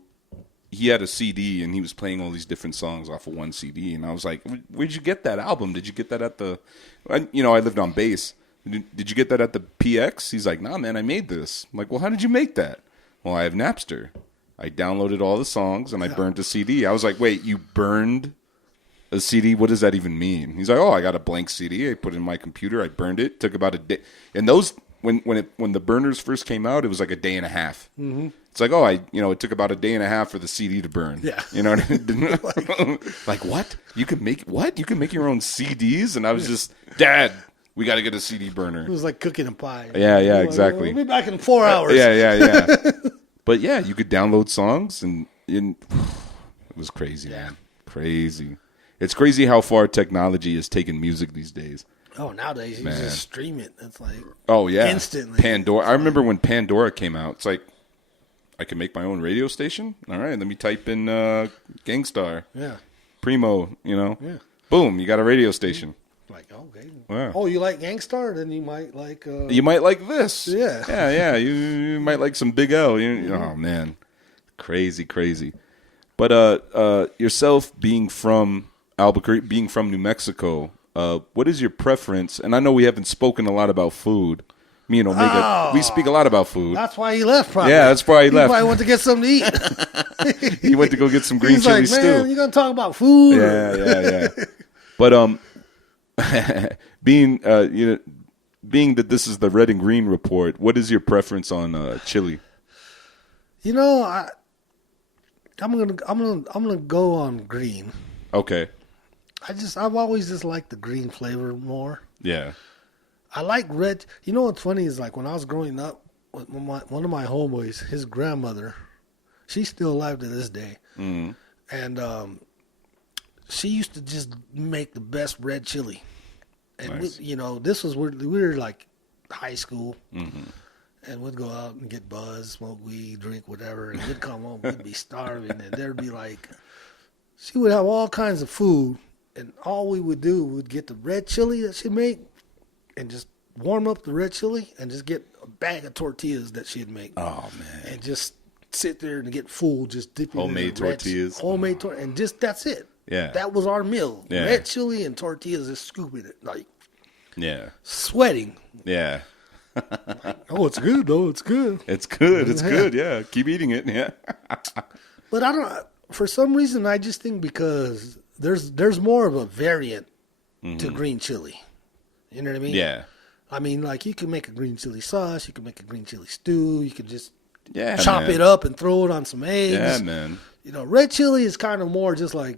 He had a CD and he was playing all these different songs off of one CD, and I was like, "Where'd you get that album? Did you get that at the?" I lived on base. Did you get that at the PX? He's like, "Nah, man, I made this." I'm like, "Well, how did you make that?" Well, I have Napster. I downloaded all the songs and I burned a CD. I was like, "Wait, you burned a CD? What does that even mean?" He's like, "Oh, I got a blank CD. I put it in my computer. I burned it. Took about a day." And those when the burners first came out, it was like a day and a half. Mm-hmm. It's like, it took about a day and a half for the CD to burn. Yeah. You know what I mean? Like, what? You can make what? You can make your own CDs? And I was just, Dad, we got to get a CD burner. It was like cooking a pie. Yeah, Like, exactly. We'll be back in 4 hours. Yeah. But yeah, you could download songs, and it was crazy, man. Crazy. It's crazy how far technology has taken music these days. Oh, nowadays you just stream it. It's like instantly. Pandora. I remember when Pandora came out. It's like, I can make my own radio station. All right, let me type in Gangstar. Yeah. Primo. Yeah. Boom, you got a radio station. Like, okay. Wow. Oh, you like Gangstar? Then you might like. You might like this. Yeah. Yeah. You might like some Big L. Oh man, crazy. But yourself being from Albuquerque, being from New Mexico, what is your preference? And I know we haven't spoken a lot about food. Me and Omega, we speak a lot about food. That's why he left, probably. Yeah, that's why he left. He probably went to get something to eat. He went to go get some green He's chili like, stew. man, you gonna talk about food? Yeah. But being that this is the Red and Green Report, what is your preference on chili? I'm gonna go on green. Okay. I've always just liked the green flavor more. Yeah. I like red. You know what's funny is like when I was growing up, one of my homeboys, his grandmother, she's still alive to this day, and she used to just make the best red chili. And nice. this was where we were like high school, and we'd go out and get buzzed, smoke weed, drink whatever, and we'd come home, we'd be starving, and there'd be like, she would have all kinds of food, and all we would do would get the red chili that she'd make, and just warm up the red chili, and just get a bag of tortillas that she'd make. Oh man. And just sit there and get full, just dipping Homemade tortillas. Homemade tortillas, and just that's it. Yeah. That was our meal. Yeah. Red chili and tortillas, just scooping it, like sweating. Yeah. Oh, it's good though. It's good. It's good. It's good. Yeah. Keep eating it. Yeah. But I don't. For some reason, I just think because there's more of a variant to green chili. You know what I mean? Yeah. I mean, like you can make a green chili sauce. You can make a green chili stew. You can just Yeah. chop it up and throw it on some eggs. Yeah, man. Red chili is kind of more just like,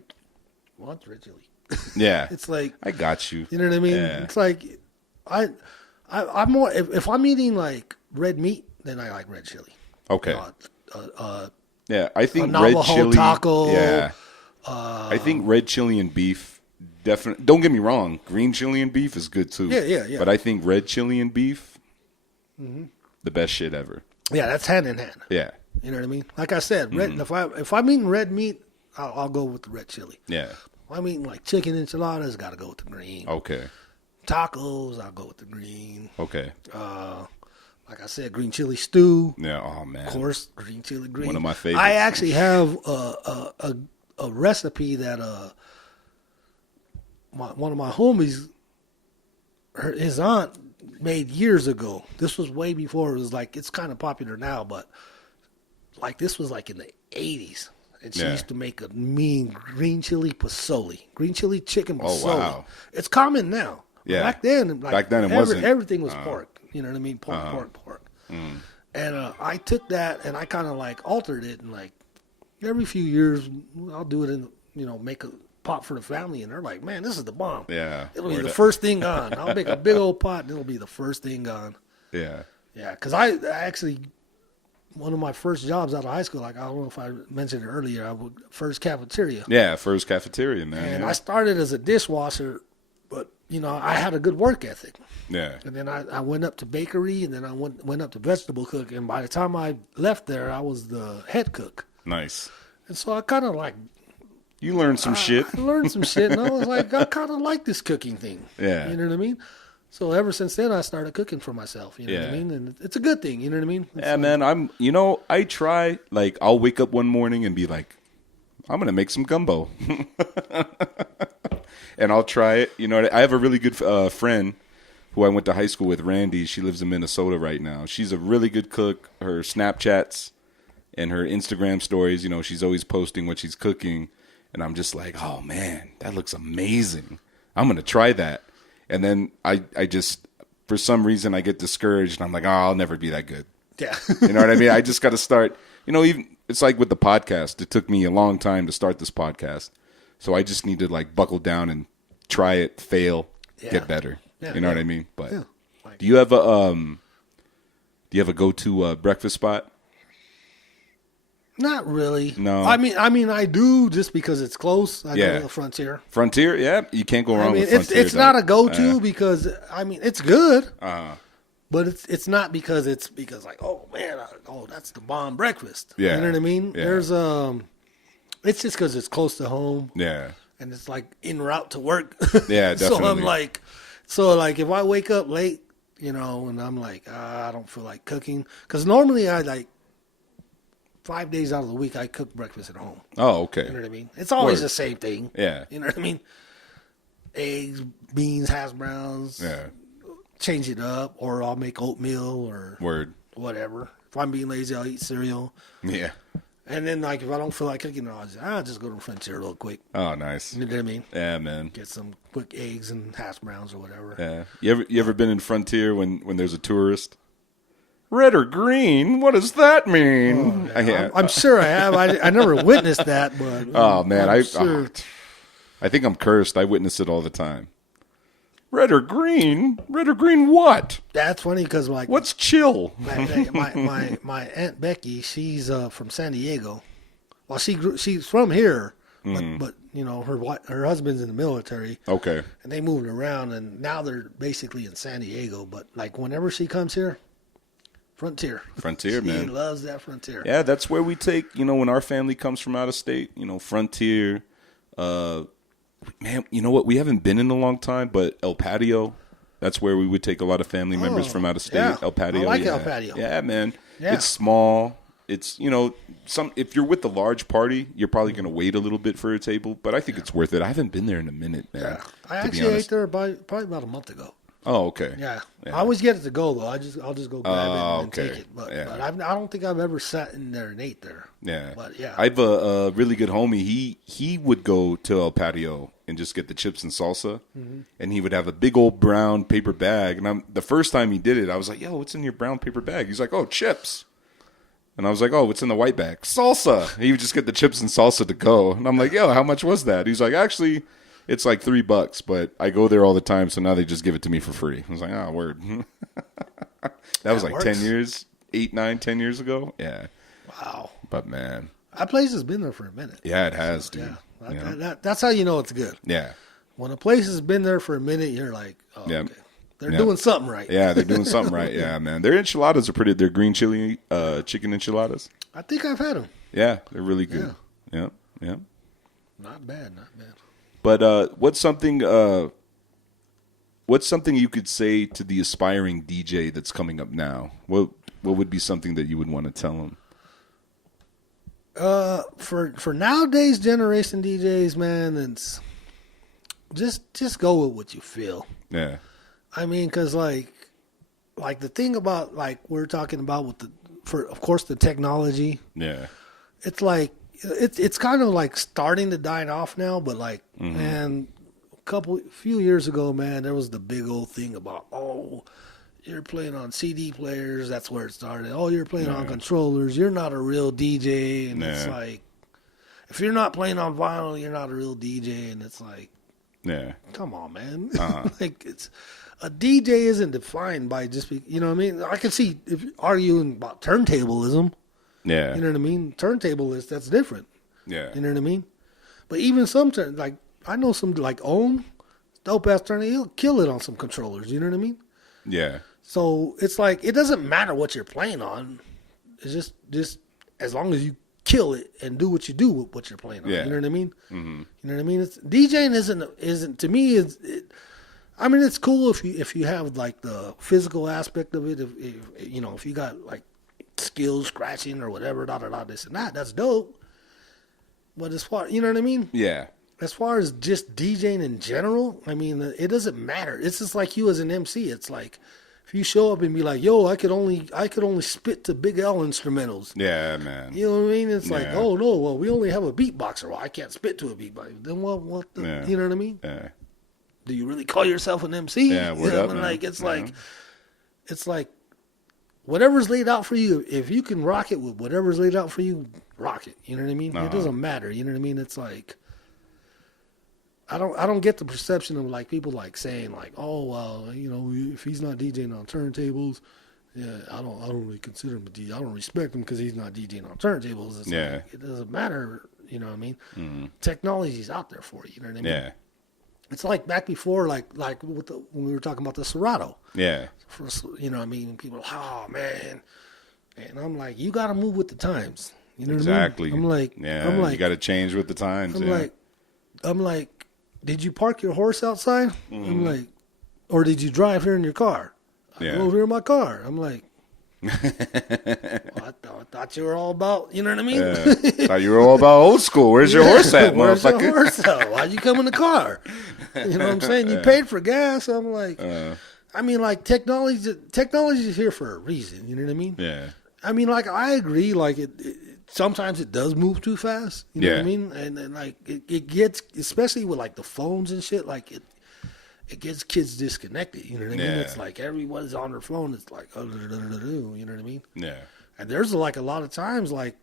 what's red chili? Yeah. It's like, I got you. you know what I mean? Yeah. It's like, I'm more, if I'm eating like red meat, then I like red chili. Okay. Uh, Yeah, I think a red Navajo chili. taco. Yeah, I think red chili and beef definitely. Don't get me wrong, green chili and beef is good too. Yeah. But I think red chili and beef, the best shit ever. Yeah, that's hand in hand. Yeah, You know what I mean? Like I said, red. If I'm eating red meat, I'll go with the red chili. yeah. If I'm eating like chicken enchiladas, got to go with the green. Okay, Tacos, I'll go with the green. okay. Like I said, green chili stew. Yeah. Oh man. Of course, green chili green. One of my favorites. I actually have a recipe that one of my homies, his aunt made years ago. This was way before it was like, it's kind of popular now, but like this was like in the 80s. And she used to make a mean green chili pozole, green chili chicken pozole. Oh, wow. It's common now. Yeah. Back then, like, it wasn't. Everything was pork. You know what I mean? Pork. And I took that and I kind of like altered it, and like every few years I'll do it in, make a pot for the family, and they're like, man, this is the bomb. Yeah. It'll be the first thing gone. I'll make a big old pot and it'll be the first thing gone. Yeah. Yeah, because I actually, one of my first jobs out of high school, like I don't know if I mentioned it earlier, I would first cafeteria. Yeah, first cafeteria, man. And yeah. I started as a dishwasher, but I had a good work ethic. Yeah. And then I went up to bakery, and then I went up to vegetable cook, and by the time I left there, I was the head cook. Nice. And so I kind of like, You learned some shit. I learned some shit, and I was like, I kind of like this cooking thing. Yeah. You know what I mean? So ever since then, I started cooking for myself. You know what I mean? And it's a good thing. You know what I mean? It's Yeah, man. I try, like, I'll wake up one morning and be like, I'm going to make some gumbo. And I'll try it. I have a really good friend who I went to high school with, Randy. She lives in Minnesota right now. She's a really good cook. Her Snapchats and her Instagram stories, she's always posting what she's cooking. And I'm just like, oh, man, that looks amazing. I'm going to try that. And then I just, for some reason, I get discouraged. And I'm like, oh, I'll never be that good. Yeah. You know what I mean? I just got to start. Even it's like with the podcast. It took me a long time to start this podcast. So I just need to, like, buckle down and try it, fail, get better. Yeah, you know what I mean? But Like, do you have a go-to breakfast spot? not really. No. I mean, I do just because it's close. I go to the Frontier. Frontier, yeah. You can't go wrong with it's Frontier. it's not a go-to because it's good. Uh-huh. But it's not because like, oh man, that's the bomb breakfast. Yeah. You know what I mean? Yeah. There's it's just because it's close to home. Yeah. And it's like en route to work. Yeah, So I'm definitely. like, if I wake up late, and I'm like, I don't feel like cooking, because normally I like 5 days out of the week I cook breakfast at home. Oh, okay. You know what I mean? It's always Word. the same thing. Yeah. You know what I mean? Eggs, beans, hash browns. Yeah. Change it up, or I'll make oatmeal or Word. whatever. If I'm being lazy, I'll eat cereal. Yeah. And then, like, if I don't feel like cooking, I'll just go to the Frontier real quick. Oh, nice. You know what I mean? Yeah, man. Get some quick eggs and hash browns or whatever. Yeah. You ever been in Frontier when there's a tourist? Red or green? What does that mean? Yeah. I'm sure I have. I never witnessed that, but Oh, man. I'm sure. I think I'm cursed. I witness it all the time. Red or green? Red or green what? That's funny because like What's chill? my Aunt Becky, she's from San Diego. Well, she's from here, but her husband's in the military. Okay. And they moved around, and now they're basically in San Diego. But like whenever she comes here, Frontier. Frontier, She man. loves that Frontier. Yeah, that's where we take, when our family comes from out of state, Frontier. Man, you know what? We haven't been in a long time, but El Patio, that's where we would take a lot of family members from out of state. yeah. El Patio. I like yeah. El Patio. Yeah, man. Yeah. It's small. It's, if you're with the large party, you're probably going to wait a little bit for a table, but I think it's worth it. I haven't been there in a minute, man. Yeah. I to be actually honest. ate there probably about a month ago. Oh, okay. Yeah. Yeah. I always get it to go though. I'll just go grab it and okay. take it. But, Yeah. but I don't think I've ever sat in there and ate there. Yeah. But yeah. I have a really good homie. He would go to El Patio and just get the chips and salsa, and he would have a big old brown paper bag. And the first time he did it, I was like, "Yo, what's in your brown paper bag?" He's like, "Oh, chips." And I was like, "Oh, what's in the white bag?" Salsa. He would just get the chips and salsa to go. And I'm like, "Yo, how much was that?" He's like, "Actually, it's like $3, but I go there all the time, so now they just give it to me for free." I was like, "Oh, word." That was like works. 10 years, 8, 9, 10 years ago. Yeah. Wow. But man, That place has been there for a minute. yeah, it has, dude. Yeah. Yeah. That's how you know it's good. Yeah. When a place has been there for a minute, you're like, oh, Yeah. okay. They're Yeah. doing something right. Yeah, they're doing something right. Yeah, man. Their enchiladas are pretty. Their green chili chicken enchiladas. I think I've had them. Yeah, they're really good. Yeah, yeah. Not bad, not bad. But what's something you could say to the aspiring DJ that's coming up now? What would be something that you would want to tell them? For nowadays generation DJs, man, it's just go with what you feel. Yeah, I mean, because like like the thing about like we're talking about with of course the technology. Yeah. It's like it's kind of like starting to die off now, but like man, few years ago, man, there was the big old thing about you're playing on CD players. That's where it started. Oh, you're playing on controllers. You're not a real DJ, and it's like if you're not playing on vinyl, you're not a real DJ, and it's like, come on, man. Like it's a DJ isn't defined by just you know what I mean. I can see if you're arguing about turntablism. Yeah. You know what I mean? Turntable that's different. Yeah. You know what I mean? But even some like I know some like Ohm, dope ass turntable, he'll kill it on some controllers. You know what I mean? Yeah. So it's like it doesn't matter what you're playing on. It's just as long as you kill it and do what you do with what you're playing on. Yeah. You know what I mean? Mm-hmm. You know what I mean? It's DJing isn't to me. I mean, it's cool if you have like the physical aspect of it. If you know if you got like skills scratching or whatever, this and that. That's dope. But as far you know what I mean? Yeah. As far as just DJing in general, I mean, it doesn't matter. It's just like you as an MC. It's like if you show up and be like, "Yo, I could only spit to Big L instrumentals." Yeah, man. You know what I mean? It's like, oh no, well, we only have a beatboxer. Well, I can't spit to a beatboxer. Then what? You know what I mean? Yeah. Do you really call yourself an MC? Yeah, what up, man? Like it's like whatever's laid out for you. If you can rock it with whatever's laid out for you, rock it. You know what I mean? It doesn't matter. You know what I mean? It's like I don't get the perception of like people like saying like, oh well, you know, if he's not DJing on turntables, yeah, I don't really consider him a DJ. I don't respect him because he's not DJing on turntables. It's like, it doesn't matter. You know what I mean? Mm-hmm. Technology's out there for you. You know what I mean? Yeah. It's like back before, like when we were talking about the Serato. Yeah. You know what I mean? People, oh man, and I'm like, you got to move with the times. You know exactly. what I mean? I'm like, you got to change with the times. I'm like, did you park your horse outside? Mm-hmm. I'm like, or did you drive here in your car? I drove here in my car. I'm like, well, I thought you were all about, you know what I mean? Thought you were all about old school. Where's your horse at, where's motherfucker? Your horse at? Why'd you come in the car? You know what I'm saying? You paid for gas. I'm like, I mean, like technology is here for a reason. You know what I mean? Yeah. I mean, like I agree. Like sometimes it does move too fast. You know what I mean? And like it gets, especially with like the phones and shit. Like it gets kids disconnected. You know what I mean? It's like everyone's on their phone. It's like, you know what I mean? Yeah. And there's like a lot of times like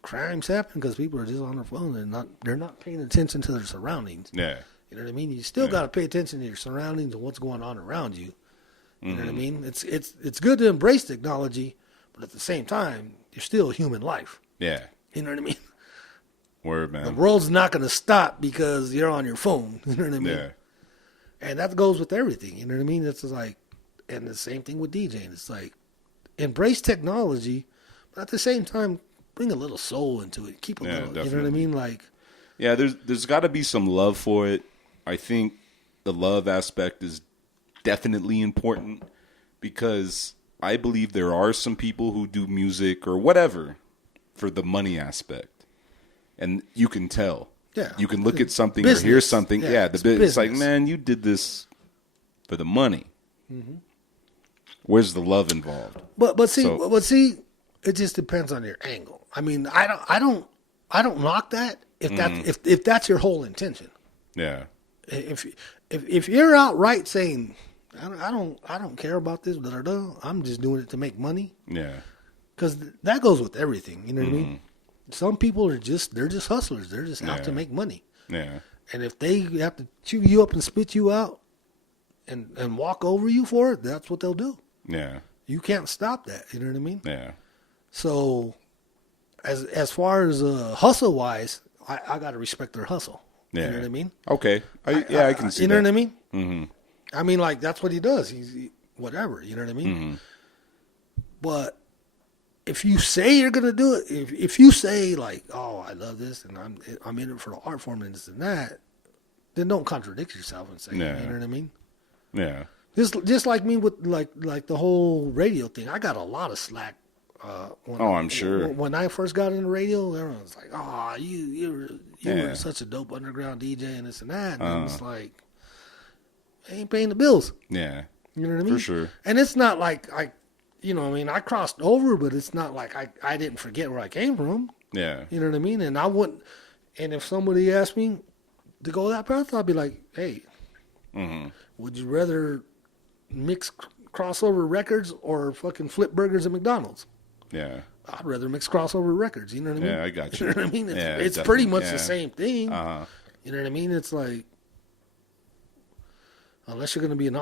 crimes happen because people are just on their phone and they're not paying attention to their surroundings. Yeah. You know what I mean? You still got to pay attention to your surroundings and what's going on around you. You know what I mean? It's good to embrace technology, but at the same time, you're still a human life. Yeah. You know what I mean? Word, man. The world's not going to stop because you're on your phone. You know what I mean? Yeah. And that goes with everything. You know what I mean? It's like, and the same thing with DJing. It's like, embrace technology, but at the same time, bring a little soul into it. Keep a little, definitely. you know what I mean? Like, yeah, there's got to be some love for it. I think the love aspect is definitely important because I believe there are some people who do music or whatever for the money aspect. And you can tell. Yeah. You can look at something business. or hear something. Yeah, It's like, man, you did this for the money. Mm-hmm. Where's the love involved? But see, it just depends on your angle. I mean, I don't knock that if that's your whole intention. Yeah. If you're outright saying, I don't care about this, I'm just doing it to make money. Yeah. Because that goes with everything. You know what I mean? Some people they're just hustlers. They're just out to make money. Yeah. And if they have to chew you up and spit you out and walk over you for it, that's what they'll do. Yeah. You can't stop that. You know what I mean? Yeah. So as far as hustle wise, I got to respect their hustle. Yeah. You know what I mean? Okay. I can see you know that. what I mean? Mm-hmm. I mean, like, that's what he does. He's whatever. You know what I mean? Mm-hmm. But if you say you're gonna do it, if you say like, "Oh, I love this," and I'm in it for the art form and this and that, then don't contradict yourself and say, Yeah. you know what I mean? Yeah. Just like me with like the whole radio thing, I got a lot of slack. I'm sure. When I first got into radio, everyone was like, "Oh, you were such a dope underground DJ and this and that." And I was like, I ain't paying the bills. Yeah. You know what I mean? For sure. And it's not like I crossed over, but it's not like I didn't forget where I came from. Yeah. You know what I mean? And I wouldn't. And if somebody asked me to go that path, I'd be like, hey, would you rather mix crossover records or fucking flip burgers at McDonald's? Yeah. I'd rather mix crossover records. You know what I mean? Yeah, I got you. You know what I mean? Yeah, It's definitely. pretty much Yeah. the same thing. Uh-huh. You know what I mean? It's like, unless you're going to be an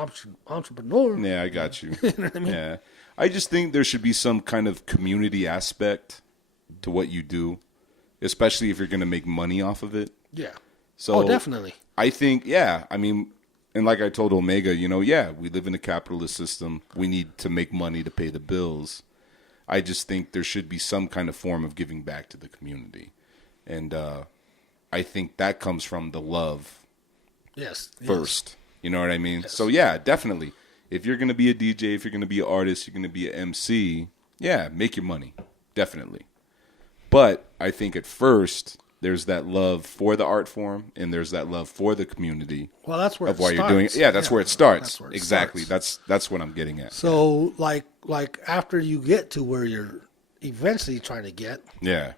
entrepreneur. Yeah, I got you. You know what I mean? Yeah. I just think there should be some kind of community aspect to what you do, especially if you're going to make money off of it. Yeah. So Definitely. I think, I mean, and like I told Omega, we live in a capitalist system. We need to make money to pay the bills. I just think there should be some kind of form of giving back to the community. And I think that comes from the love Yes. first. You know what I mean? Yes. So, yeah, definitely. If you're going to be a DJ, if you're going to be an artist, you're going to be an MC, make your money. Definitely. But I think at first, there's that love for the art form and there's that love for the community. Well, that's where of why it you're doing it. starts. Yeah, that's where it starts. That's where it Exactly. starts. That's what I'm getting at. So, like after you get to where you're eventually trying to get, Yeah.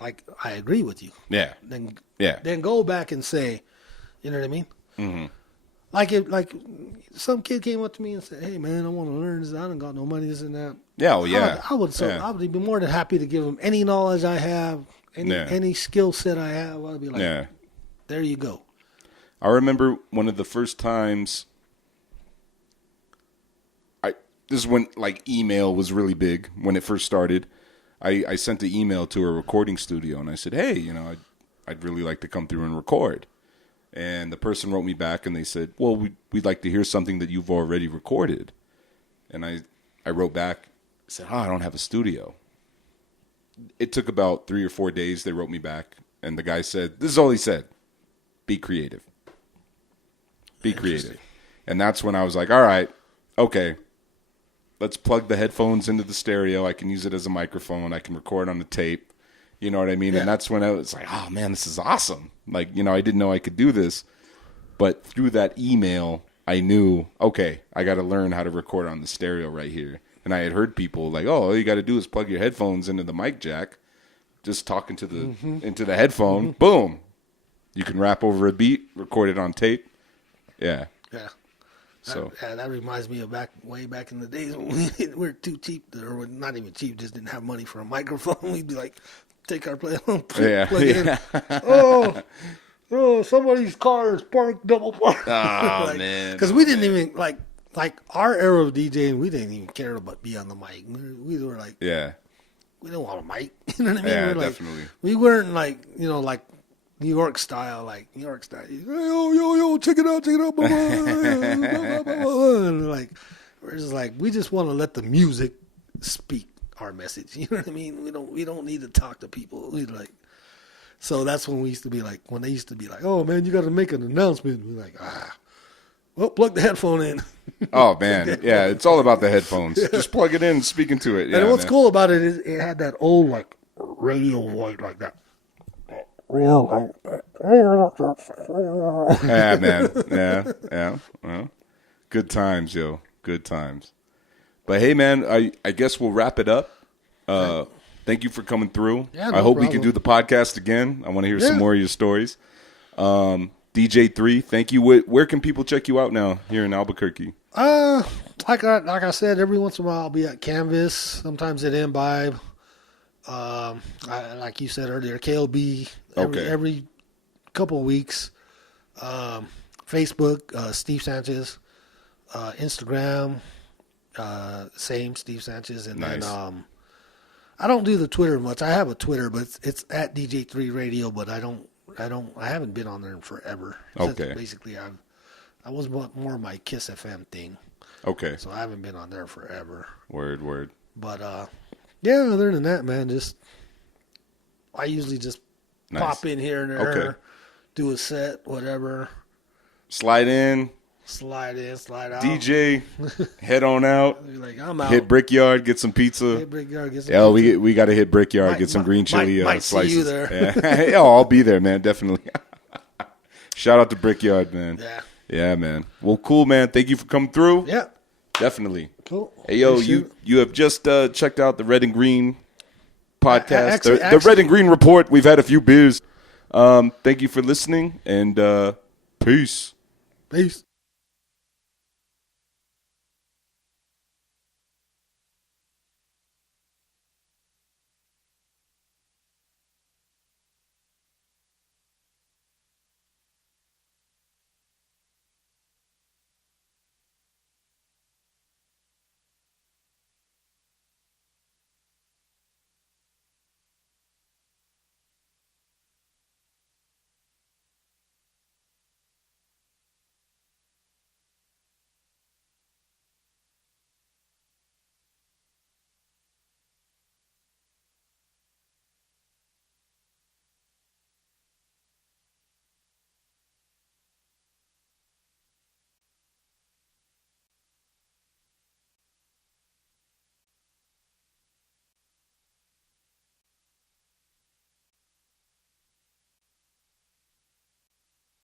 like I agree with you. Yeah. Then go back and say, you know what I mean? Mm-hmm. Like some kid came up to me and said, "Hey man, I want to learn this. I don't got no money, this and that." Yeah. Oh yeah. I would be more than happy to give them any knowledge I have, any skill set I have. I'd be like, there you go. I remember one of the first times. This is when like email was really big when it first started. I sent an email to a recording studio and I said, "Hey, I'd really like to come through and record." And the person wrote me back and they said, "Well, we'd like to hear something that you've already recorded." And I wrote back, said, "I don't have a studio." It took about 3 or 4 days. They wrote me back and the guy said, "This is all he said. Be creative. Be creative." And that's when I was like, all right, okay. Let's plug the headphones into the stereo. I can use it as a microphone. I can record on the tape. You know what I mean? Yeah. And that's when I was like, oh, man, this is awesome. Like, I didn't know I could do this. But through that email, I knew, okay, I got to learn how to record on the stereo right here. And I had heard people like, oh, all you got to do is plug your headphones into the mic jack, just talking to the into the headphone. Boom. You can rap over a beat, record it on tape. Yeah. Yeah. So that reminds me of way back in the days when we were too cheap, or not even cheap, just didn't have money for a microphone. We'd be like, take our plug it in. Oh, somebody's car is parked, double parked. Oh, man. Because we didn't even, like our era of DJing, we didn't even care about be on the mic. We were like, we don't want a mic. You know what I mean? Yeah, we're definitely. We weren't like, like New York style. Yo, check it out, blah, blah, blah, blah, blah. And we're just like, we just want to let the music speak our message. You know what I mean? We don't need to talk to people. So that's when we used to be like, when they used to be like, oh man, you got to make an announcement. We're like, well, plug the headphone in. Oh man, yeah, it's all about the headphones. Just plug it in and speak into it. And what's cool about it is it had that old radio voice like that. Yeah, man. Yeah. Well, good times, yo. Good times. But hey, man, I guess we'll wrap it up. Thank you for coming through. Yeah, I hope we problem. can do the podcast again. I want to hear some more of your stories. DJ3, thank you. Where can people check you out now here in Albuquerque? Like I said, every once in a while I'll be at Canvas, sometimes at Imbibe. Like you said earlier, KLB every couple of weeks. Facebook, Steve Sanchez. Instagram, same Steve Sanchez, and nice. then I don't do the Twitter much. I have a Twitter, but it's at DJ3 Radio. But I haven't been on there in forever. Okay. Basically, I was more my Kiss FM thing. Okay. So I haven't been on there forever. Word. But yeah, other than that, man, I usually just pop in here and there, do a set, whatever. Slide in. Slide in, slide out. DJ, head on out. Like, I'm out. Hit Brickyard, get some pizza. Hit Brickyard, get some pizza. We got to hit Brickyard, get some green chili might slices. see you there. Yeah, I'll be there, man, definitely. Shout out to Brickyard, man. Yeah. Yeah, man. Well, cool, man. Thank you for coming through. Yeah. Definitely. Cool. Hey, yo, Appreciate you have just checked out the Red and Green podcast, Actually- the Red and Green Report. We've had a few beers. Thank you for listening, and peace. Peace.